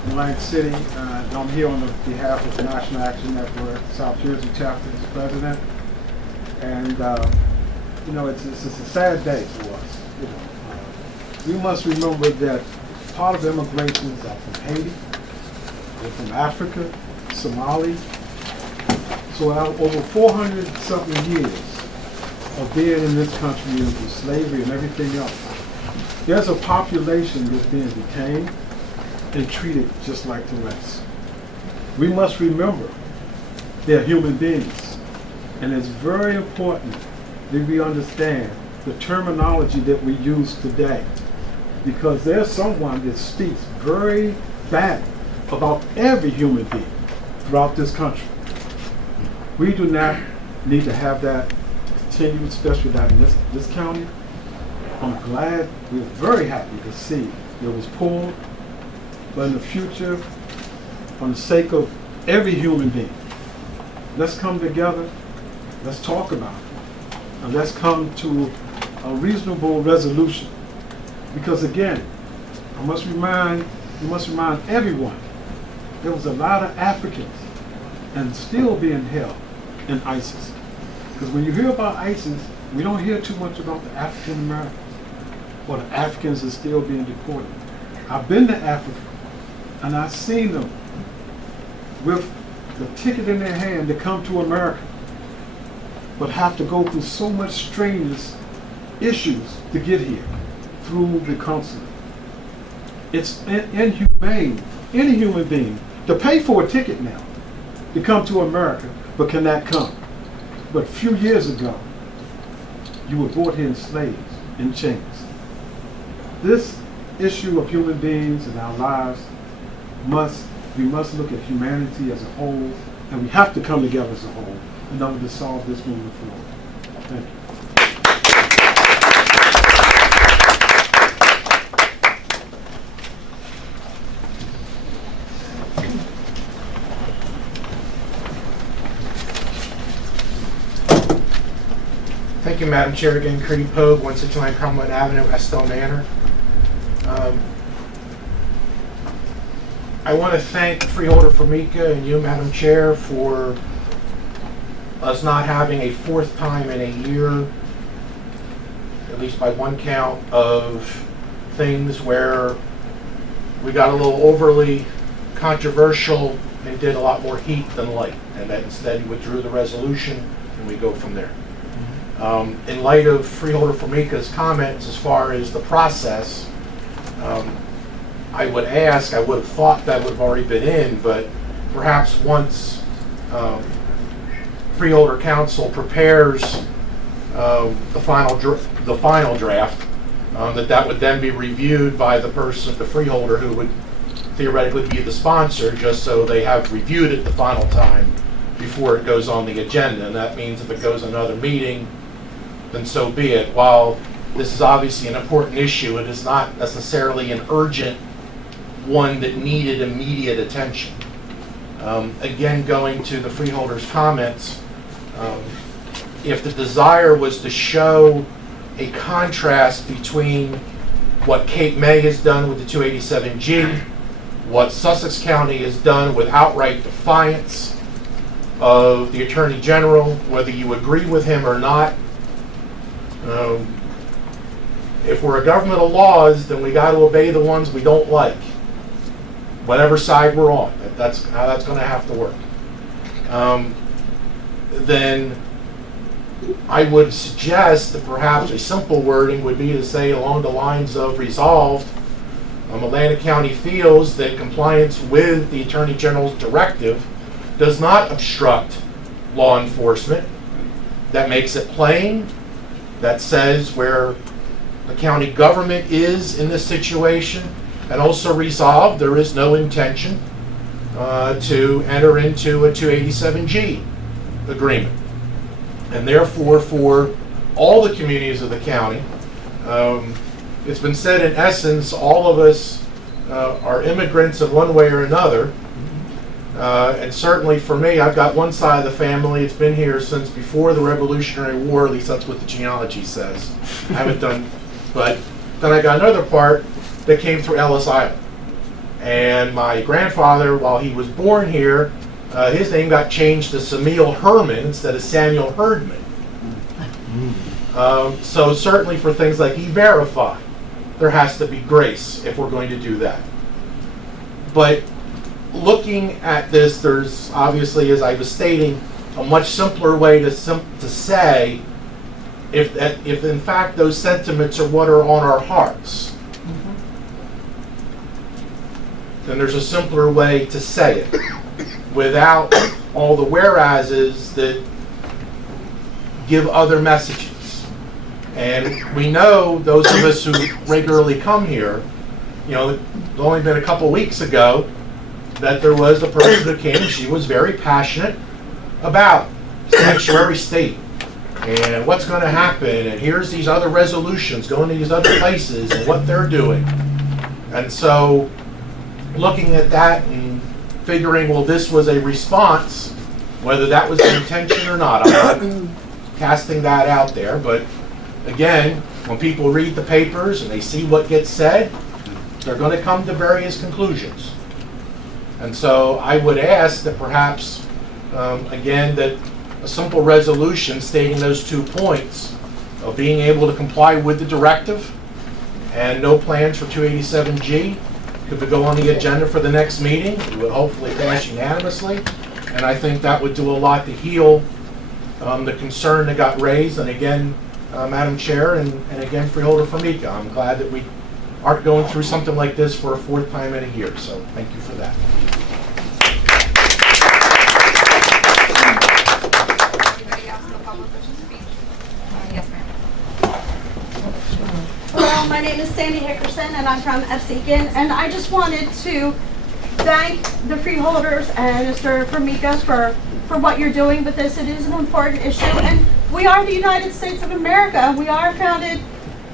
Atlantic City. I'm here on behalf of the National Action Network, South Jersey chapter's president. And, it's a sad day for us. We must remember that part of immigrations are from Haiti, they're from Africa, Somali. So over 400-something years of being in this country and through slavery and everything else, there's a population that's being detained and treated just like the rest. We must remember they're human beings. And it's very important that we understand the terminology that we use today, because there's someone that speaks very bad about every human being throughout this country. We do not need to have that continued, especially that in this county. I'm glad, we're very happy to see it was pulled, but in the future, for the sake of every human being, let's come together, let's talk about it, and let's come to a reasonable resolution. Because again, you must remind everyone, there was a lot of Africans and still being held in ISIS. Because when you hear about ISIS, we don't hear too much about the African Americans, or the Africans are still being deported. I've been to Africa, and I've seen them with the ticket in their hand to come to America, but have to go through so much strenuous issues to get here through the consulate. It's inhumane, any human being, to pay for a ticket now to come to America, but cannot come. But a few years ago, you were brought here in slaves, in chains. This issue of human beings and our lives, we must look at humanity as a whole, and we have to come together as a whole in order to solve this moving forward. Thank you. Thank you, Madam Chair. Again, Curdy Pogue, 169 Cromwell Avenue, Estelle Manor. I want to thank Freeholder Formica and you, Madam Chair, for us not having a fourth time in a year, at least by one count, of things where we got a little overly controversial and did a lot more heat than light, and that instead you withdrew the resolution and we go from there. In light of Freeholder Formica's comments as far as the process, I would ask, I would have thought that would have already been in, but perhaps once Freeholder Council prepares the final draft, that would then be reviewed by the person, the freeholder, who would theoretically be the sponsor, just so they have reviewed it the final time before it goes on the agenda. And that means if it goes another meeting, then so be it. While this is obviously an important issue, it is not necessarily an urgent one that needed immediate attention. Again, going to the freeholder's comments, if the desire was to show a contrast between what Cape May has done with the 287G, what Sussex County has done with outright defiance of the Attorney General, whether you agree with him or not, if we're a government of laws, then we got to obey the ones we don't like, whatever side we're on. That's how that's going to have to work. Then I would suggest that perhaps a simple wording would be to say along the lines of resolved, Atlantic County feels that compliance with the Attorney General's directive does not obstruct law enforcement. That makes it plain. That says where the county government is in this situation, and also resolved there is no intention to enter into a 287G agreement. And therefore, for all the communities of the county, it's been said in essence, all of us are immigrants in one way or another. And certainly for me, I've got one side of the family, it's been here since before the Revolutionary War, at least that's what the genealogy says. I haven't done, but then I got another part that came through Ellis Island. And my grandfather, while he was born here, his name got changed to Samuel Herman instead of Samuel Herdman. So certainly for things like E-Verify, there has to be grace if we're going to do that. But looking at this, there's obviously, as I was stating, a much simpler way to say if in fact those sentiments are what are on our hearts, then there's a simpler way to say it without all the whereases that give other messages. And we know, those of us who regularly come here, it's only been a couple weeks ago that there was a person who came, she was very passionate about sanctuary state and what's going to happen, and here's these other resolutions going to these other places and what they're doing. And so looking at that and figuring, well, this was a response, whether that was the intention or not, I'm not casting that out there, but again, when people read the papers and they see what gets said, they're going to come to various conclusions. And so I would ask that perhaps, again, that a simple resolution stating those 2 points of being able to comply with the directive and no plans for 287G could go on the agenda for the next meeting. We would hopefully pass unanimously. And I think that would do a lot to heal the concern that got raised. And again, Madam Chair, and again, Freeholder Formica, I'm glad that we aren't going through something like this for a 4th time in a year. So thank you for that. Anybody else in the public wish to speak? Yes, ma'am. Hello, my name is Sandy Hickerson, and I'm from Absecon, and I just wanted to thank the freeholders and Mr. Formica for what you're doing with this. It is an important issue, and we are the United States of America. We are founded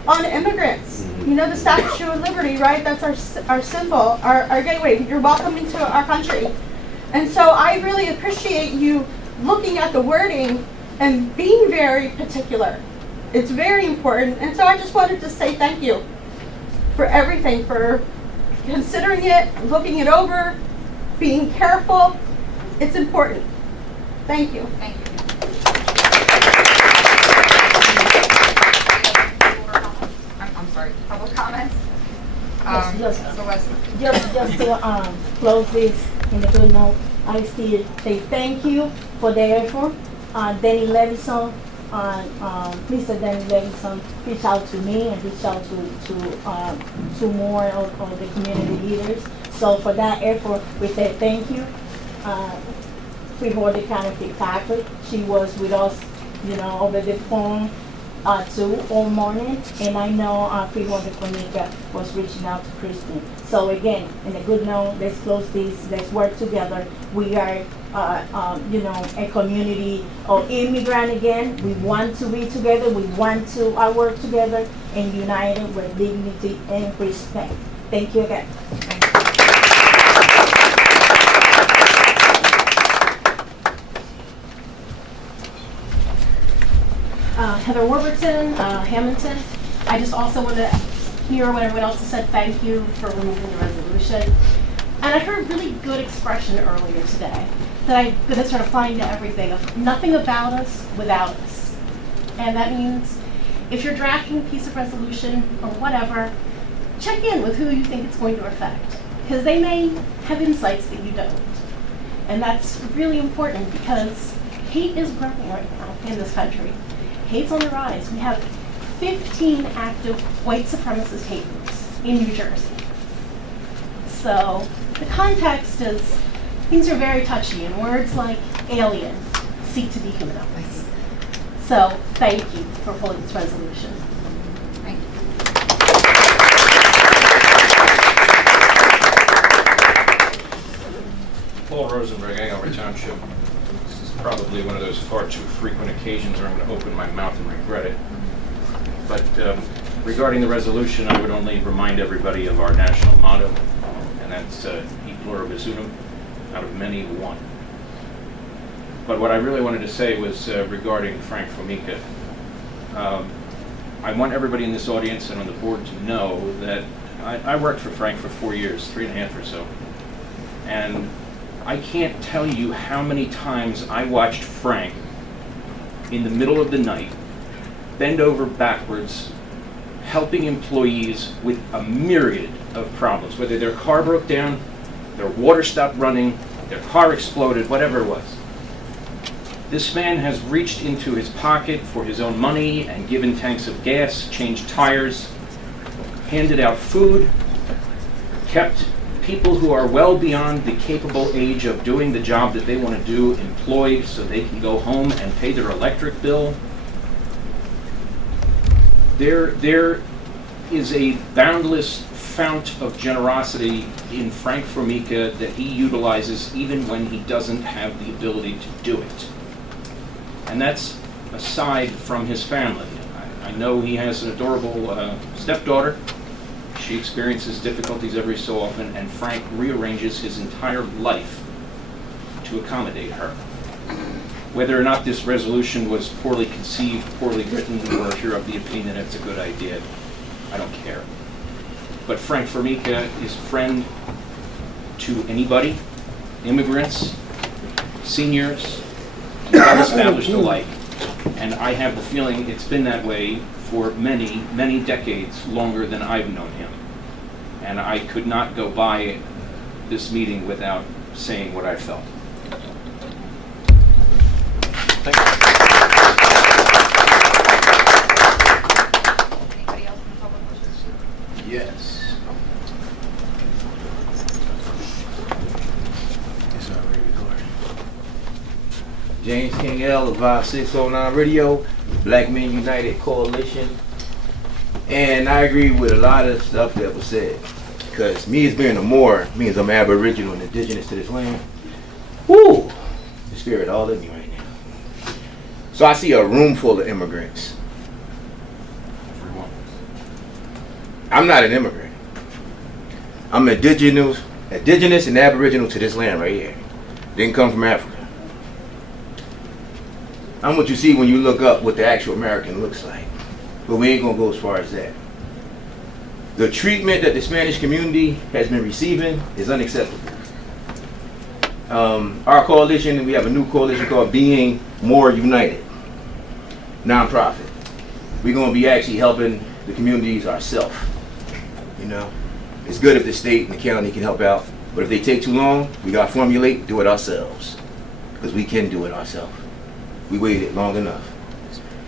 on immigrants. You know, the Statue of Liberty, right? That's our symbol, our gateway. You're welcome into our country. And so I really appreciate you looking at the wording and being very particular. It's very important. And so I just wanted to say thank you for everything, for considering it, looking it over, being careful. It's important. Thank you. Thank you. I'm sorry, public comments? Just to close this in a good note, I still say thank you for the effort. Danny Levison, Mr. Danny Levison reached out to me and reached out to more of the community leaders. So for that effort, we say thank you. Freeholder County Fitzpatrick, she was with us, over the phone too all morning, and I know Freeholder Formica was reaching out to Kristen. So again, in a good note, let's close this, let's work together. We are, a community of immigrant again. We want to be together, we want to work together and united with dignity and respect. Thank you again. Thank you. Heather Warburton, Hamilton. I just also want to hear what everyone else has said. Thank you for removing the resolution. And I heard a really good expression earlier today that I'm going to start applying to everything of nothing about us without us. And that means if you're drafting a piece of resolution or whatever, check in with who you think it's going to affect, because they may have insights that you don't. And that's really important because hate is growing right now in this country. Hate's on the rise. We have 15 active white supremacist hate groups in New Jersey. So the context is things are very touchy, and words like alien seek to dehumanize. So thank you for pulling this resolution. Thank you. Paul Rosenberg, Angover Township. This is probably one of those far too frequent occasions where I'm going to open my mouth and regret it. But regarding the resolution, I would only remind everybody of our national motto, and that's e pluribus unum, out of many one. But what I really wanted to say was regarding Frank Formica. I want everybody in this audience and on the board to know that I worked for Frank for 4 years, 3.5 or so. And I can't tell you how many times I watched Frank in the middle of the night bend over backwards, helping employees with a myriad of problems, whether their car broke down, their water stopped running, their car exploded, whatever it was. This man has reached into his pocket for his own money and given tanks of gas, changed tires, handed out food, kept people who are well beyond the capable age of doing the job that they want to do employed so they can go home and pay their electric bill. There is a boundless fount of generosity in Frank Formica that he utilizes even when he doesn't have the ability to do it. And that's aside from his family. I know he has an adorable stepdaughter. She experiences difficulties every so often, and Frank rearranges his entire life to accommodate her. Whether or not this resolution was poorly conceived, poorly written, or if you're of the opinion it's a good idea, I don't care. But Frank Formica is a friend to anybody, immigrants, seniors, well-established alike. And I have the feeling it's been that way for many, many decades, longer than I've known him. And I could not go by this meeting without saying what I felt. Thank you. Anybody else in the public wishes? Yes. It's already recorded. James King L of 609 Radio, Black Men United Coalition. And I agree with a lot of stuff that was said. Because me as being a Moor means I'm Aboriginal and indigenous to this land. Woo! The spirit all in me right now. So I see a room full of immigrants. I'm not an immigrant. I'm indigenous and Aboriginal to this land right here. Didn't come from Africa. I'm what you see when you look up what the actual American looks like. But we ain't gonna go as far as that. The treatment that the Spanish community has been receiving is unacceptable. Our coalition, we have a new coalition called Being More United, nonprofit. We're gonna be actually helping the communities ourselves. You know, it's good if the state and the county can help out, but if they take too long, we gotta formulate, do it ourselves, because we can do it ourselves. We waited long enough.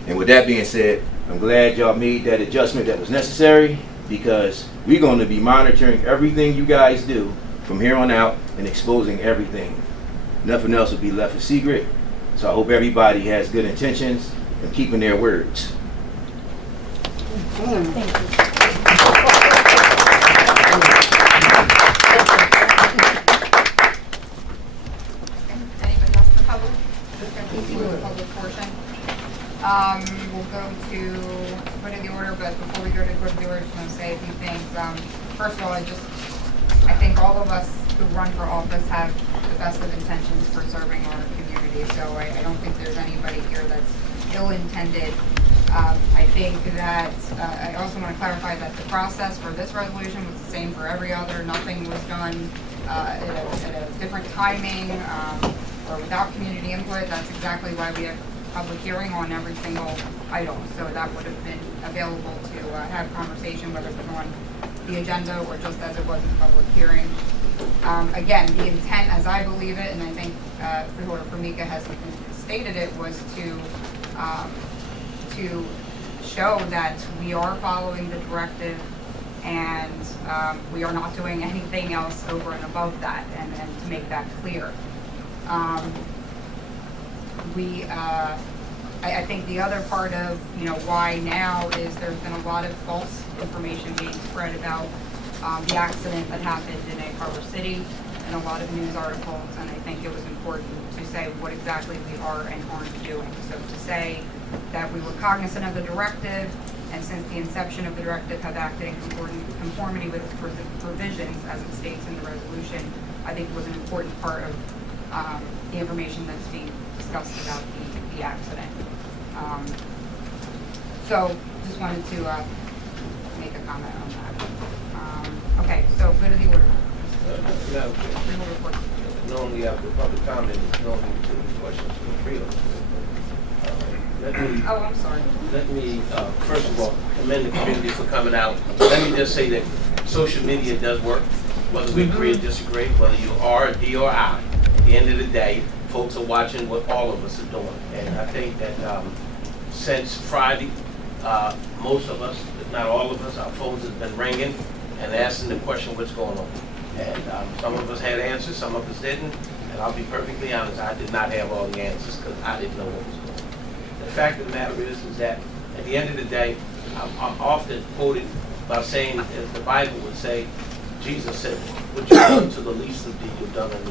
And with that being said, I'm glad y'all made that adjustment that was necessary, because we're going to be monitoring everything you guys do from here on out and exposing everything. Nothing else will be left a secret. So I hope everybody has good intentions and keeping their words. Thank you. Anybody else in the public? Continue the public portion. We'll go to the order, but before we go to the order, I just want to say a few things. First of all, I think all of us who run for office have the best of intentions for serving our community, so I don't think there's anybody here that's ill-intended. I think that, I also want to clarify that the process for this resolution was the same for every other. Nothing was done at a different timing or without community input. That's exactly why we have public hearing on every single item. So that would have been available to have conversation, whether it was on the agenda or just as it was in public hearing. Again, the intent, as I believe it, and I think Freeholder Formica has stated it, was to show that we are following the directive and we are not doing anything else over and above that, and to make that clear. I think the other part of, why now is there's been a lot of false information being spread about the accident that happened in Egg Harbor City and a lot of news articles, and I think it was important to say what exactly we are and aren't doing. So to say that we were cognizant of the directive, and since the inception of the directive have acted in conformity with the provisions as it states in the resolution, I think was an important part of the information that's being discussed about the accident. So just wanted to make a comment on that. Okay, so go to the order. Normally after public comment, normally two questions from the Freeholder. I'm sorry. Let me, first of all, commend the community for coming out. Let me just say that social media does work, whether we agree or disagree, whether you are a D or I. At the end of the day, folks are watching what all of us are doing. And I think that since Friday, most of us, if not all of us, our phones have been ringing and asking the question, what's going on? And some of us had answers, some of us didn't. And I'll be perfectly honest, I did not have all the answers because I didn't know what was going on. The fact of the matter is that at the end of the day, I'm often quoted by saying, as the Bible would say, Jesus said, what you've done to the least of these, you've done unto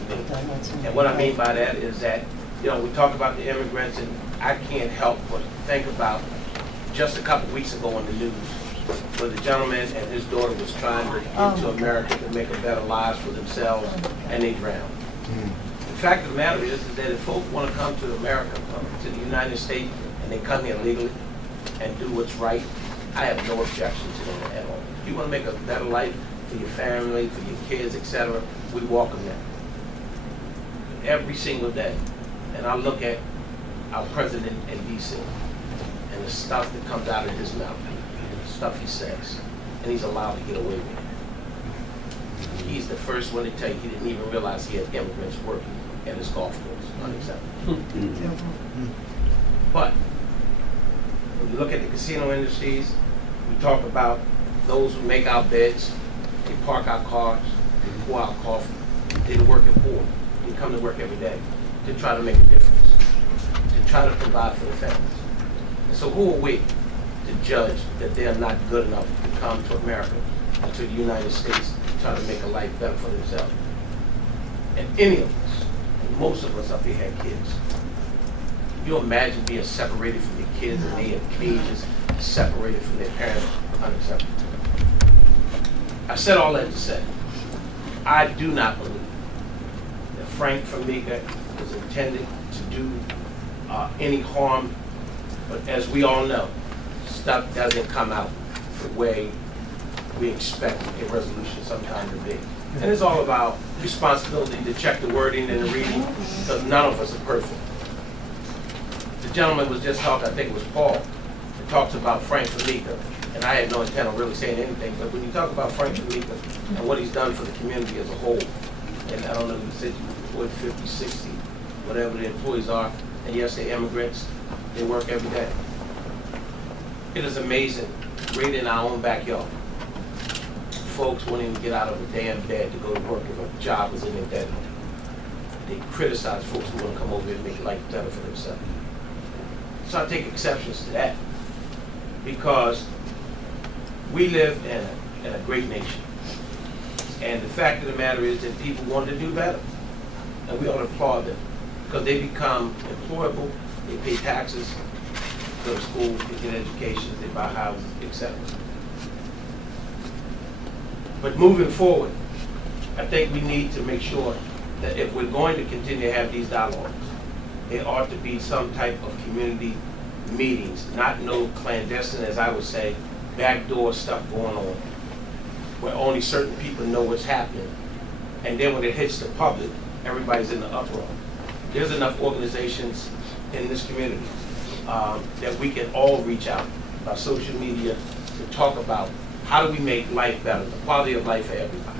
me. And what I mean by that is that, we talk about the immigrants, and I can't help but think about just a couple weeks ago on the news, where the gentleman and his daughter was trying to get to America to make a better lives for themselves, and they drowned. The fact of the matter is that if folks want to come to America, come to the United States, and they come here legally and do what's right, I have no objection to them at all. If you want to make a better life for your family, for your kids, etc., we welcome that every single day. And I look at our president in D.C. and the stuff that comes out of his mouth, and the stuff he says, and he's allowed to get away with it. He's the first one to tell you he didn't even realize he had immigrants working at his golf course. Unacceptable. But when you look at the casino industries, we talk about those who make our beds, they park our cars, they pour our coffee, they're working poor. They come to work every day to try to make a difference, to try to provide for the families. And so who are we to judge that they're not good enough to come to America and to the United States to try to make a life better for themselves? And any of us, and most of us up here had kids. You imagine being separated from your kids and they in cages, separated from their parents? Unacceptable. I said all that to say, I do not believe that Frank Formica was intended to do any harm, but as we all know, stuff doesn't come out the way we expect a resolution sometime to be. And it's all about responsibility to check the wording and the reading, because none of us are perfect. The gentleman was just talking, I think it was Paul, that talks about Frank Formica, and I had no intent of really saying anything, but when you talk about Frank Formica and what he's done for the community as a whole, and I don't know if you said you employed 50, 60, whatever the employees are, and yes, they're immigrants, they work every day. It is amazing, right in our own backyard. Folks won't even get out of a damn bed to go to work if a job is in their bed. They criticize folks who want to come over here and make life better for themselves. So I take exceptions to that, because we live in a great nation. And the fact of the matter is that people want to do better. And we ought to applaud them, because they become employable, they pay taxes, go to school, they get education, they buy houses, etc. But moving forward, I think we need to make sure that if we're going to continue to have these dialogues, there ought to be some type of community meetings, not no clandestine, as I would say, backdoor stuff going on, where only certain people know what's happening. And then when it hits the public, everybody's in the uproar. There's enough organizations in this community that we can all reach out by social media to talk about how do we make life better, the quality of life for everybody,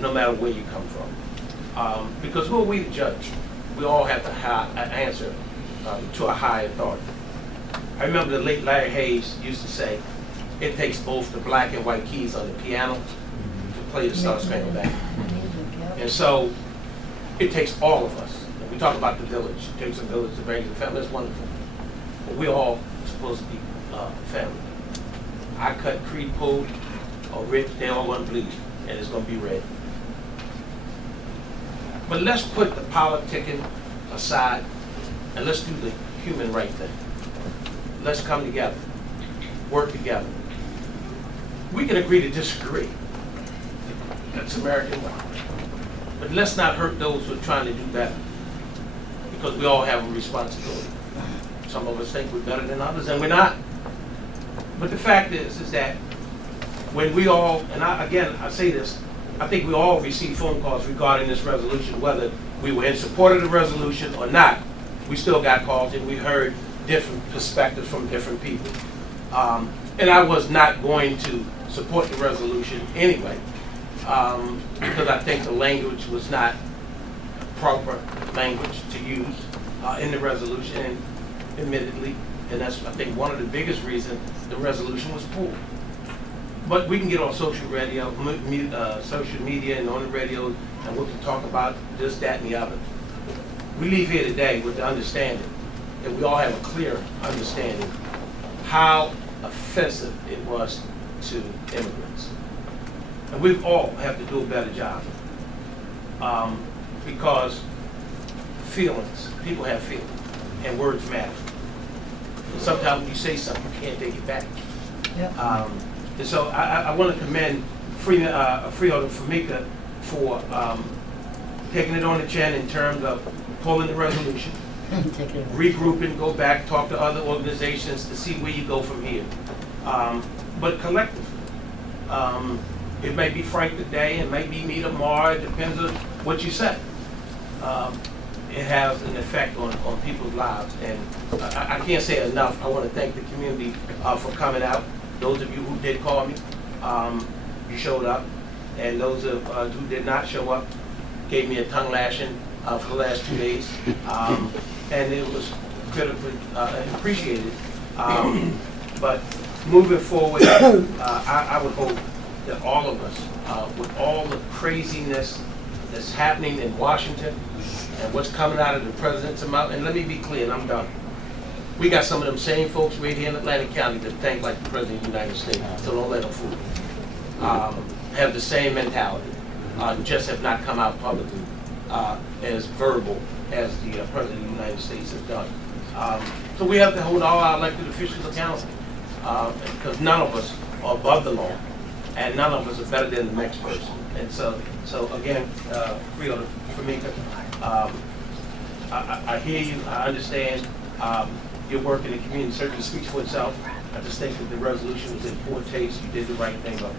no matter where you come from. Because who are we to judge? We all have to answer to a high authority. I remember the late Larry Hayes used to say, it takes both the black and white keys on the piano to play the Star Spangled Banner. And so it takes all of us. And we talk about the village. It takes a village to raise a family. That's wonderful. But we're all supposed to be family. I cut Creed Poe or Rich, they all want to bleed, and it's going to be red. But let's put the politicking aside and let's do the human right thing. Let's come together, work together. We can agree to disagree. That's American way. But let's not hurt those who are trying to do better, because we all have a responsibility. Some of us think we're better than others, and we're not. But the fact is that when we all, and I say this, I think we all received phone calls regarding this resolution, whether we were in support of the resolution or not. We still got calls, and we heard different perspectives from different people. And I was not going to support the resolution anyway, because I think the language was not proper language to use in the resolution, admittedly. And that's, I think, one of the biggest reasons the resolution was pulled. But we can get on social media and on the radio, and we can talk about this, that, and the other. We leave here today with the understanding that we all have a clear understanding how offensive it was to immigrants. And we all have to do a better job. Because feelings, people have feelings, and words matter. And sometimes when you say something, you can't take it back. And so I want to commend Freeholder Famika for taking it on the chin in terms of pulling the resolution, regrouping, go back, talk to other organizations to see where you go from here. But collectively, it may be Frank today, it may be me tomorrow, it depends on what you say. It has an effect on people's lives, and I can't say enough. I want to thank the community for coming out. Those of you who did call me, you showed up, and those of who did not show up gave me a tongue lashing for the last 2 days, and it was critically appreciated. But moving forward, I would hope that all of us, with all the craziness that's happening in Washington and what's coming out of the president's mouth, and let me be clear, and I'm done. We got some of them same folks right here in Atlantic County that think like the President of the United States, so don't let them fool you. Have the same mentality, just have not come out publicly as verbal as the President of the United States has done. So we have to hold all our elected officials accountable, because none of us are above the law, and none of us are better than the next person. And so again, Freeholder Famika, I hear you, I understand. Your work in the community certainly speaks for itself. I just think that the resolution was in poor taste. You did the right thing by the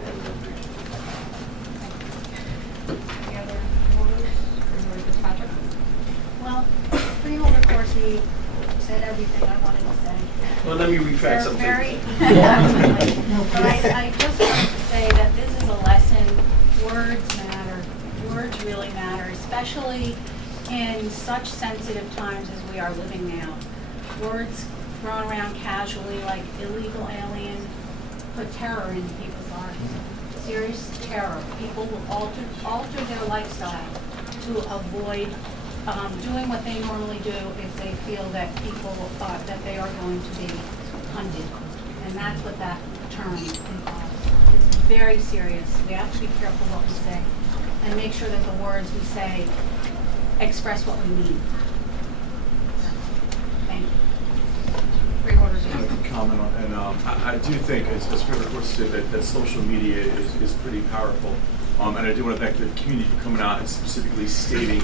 Any other orders? Freeholder Fitzpatrick? Well, Freeholder Corsi said everything I wanted to say. Well, let me retract They're something. very, but I just wanted to say that this is a lesson. Words matter. Words really matter, especially in such sensitive times as we are living now. Words thrown around casually like illegal alien put terror into people's lives. Serious terror. People will alter their lifestyle to avoid doing what they normally do if they feel that people that they are going to be hunted, and that's what that term involves. It's very serious. We have to be careful what we say and make sure that the words we say express what we mean. Thank you. Comment on, and I do think, as Freeholder Corsi said, that social media is pretty powerful. And I do want to thank the community for coming out and specifically stating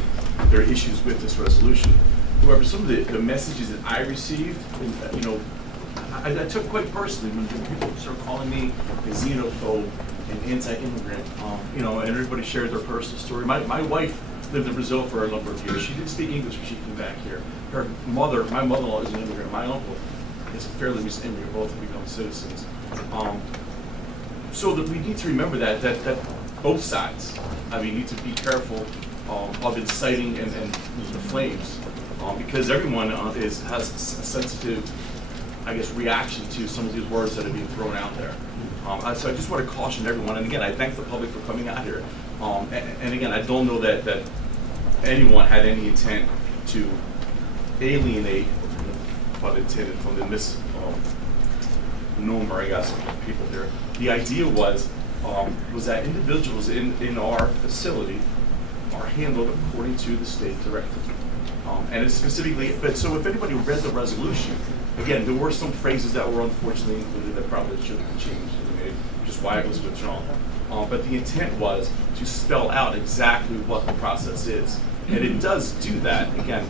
their issues with this resolution. However, some of the messages that I received, I took quite personally when people started calling me a xenophobe and anti-immigrant, and everybody shared their personal story. My wife lived in Brazil for a number of years. She didn't speak English when she came back here. My mother-in-law is an immigrant. My uncle is a fairly recent immigrant, both have become citizens. So that we need to remember that both sides, need to be careful of inciting and the flames, because everyone has a sensitive, reaction to some of these words that are being thrown out there. So I just want to caution everyone, and again, I thank the public for coming out here. And again, I don't know that anyone had any intent to alienate, pun intended, from the misnomer, of people here. The idea was that individuals in our facility are handled according to the state directive. And it's specifically, but so if anybody read the resolution, again, there were some phrases that were unfortunately included that probably should have been changed, which is why it was withdrawn. But the intent was to spell out exactly what the process is. And it does do that, again,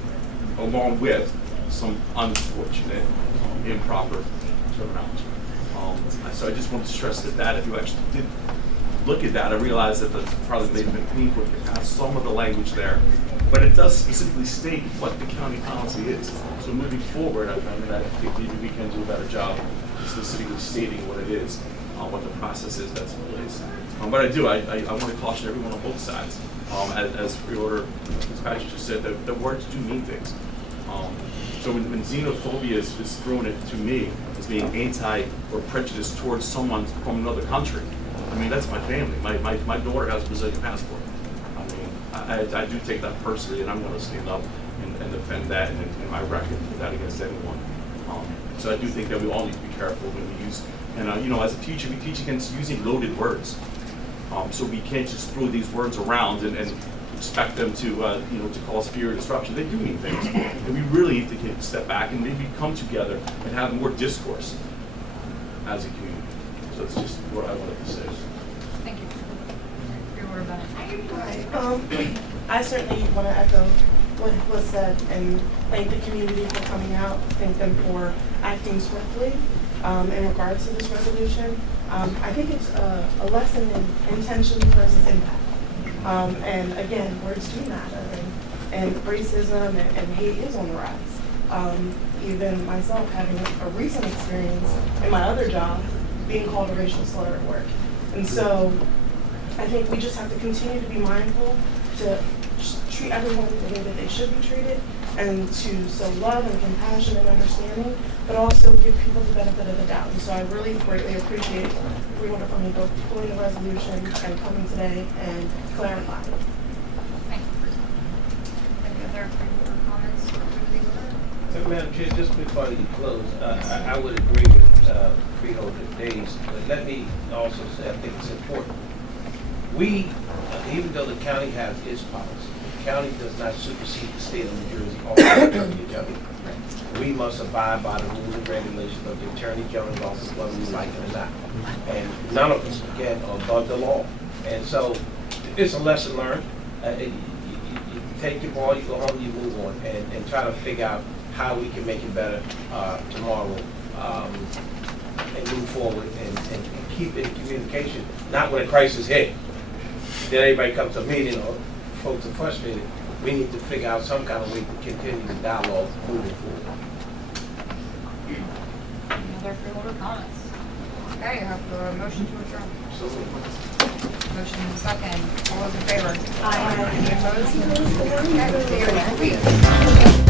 along with some unfortunate, improper terminology. So I just want to stress that if you actually did look at that, I realize that that's probably may have been painful to have some of the language there. But it does specifically state what the county policy is. So moving forward, I think maybe we can do a better job specifically stating what it is, what the process is that's in place. But I want to caution everyone on both sides. As Freeholder Fitzpatrick just said, the words do mean things. So when xenophobia is thrown to me as being anti or prejudiced towards someone from another country, that's my family. My daughter has a Brazilian passport. I do take that personally, and I'm going to stand up and defend that and my record for that against anyone. So I do think that we all need to be careful when we use, and as a teacher, we teach against using loaded words. So we can't just throw these words around and expect them to, to cause fear and disruption. They do mean things. And we really need to take a step back and maybe come together and have more discourse as a community. So that's just what I wanted to say. Thank you. Freeholder Bennett. Hi. I certainly want to echo what was said and thank the community for coming out, thank them for acting swiftly in regards to this resolution. I think it's a lesson in intention versus impact. And again, words do matter, and racism and hate is on the rise. Even myself having a recent experience in my other job being called a racial slur at work. And so I think we just have to continue to be mindful to treat everyone the way that they should be treated, and to show love and compassion and understanding, but also give people the benefit of the doubt. And so I really greatly appreciate Freeholder Meeting pulling the resolution and coming today and clarifying. Thank you for your time. Any other Freeholder comments or Freeholder? Madam Chair, just before you close, I would agree with Freeholder Days, but let me also say I think it's important. We, even though the county has its policy, the county does not supersede the state of New Jersey or the Attorney General. We must abide by the rules and regulations of the Attorney General's office, whether we like it or not. And none of us, again, are above the law. And so it's a lesson learned. You take your ball, you go home, you move on, and try to figure out how we can make it better tomorrow, and move forward and keep in communication, not when a crisis hit. Then everybody comes to a meeting or folks are frustrated. We need to figure out some kind of way to continue the dialogue moving forward. Any other Freeholder comments? Okay, I have a motion to adjourn. Motion and second. All those in favor? Aye. Any opposed? Okay, we are next week.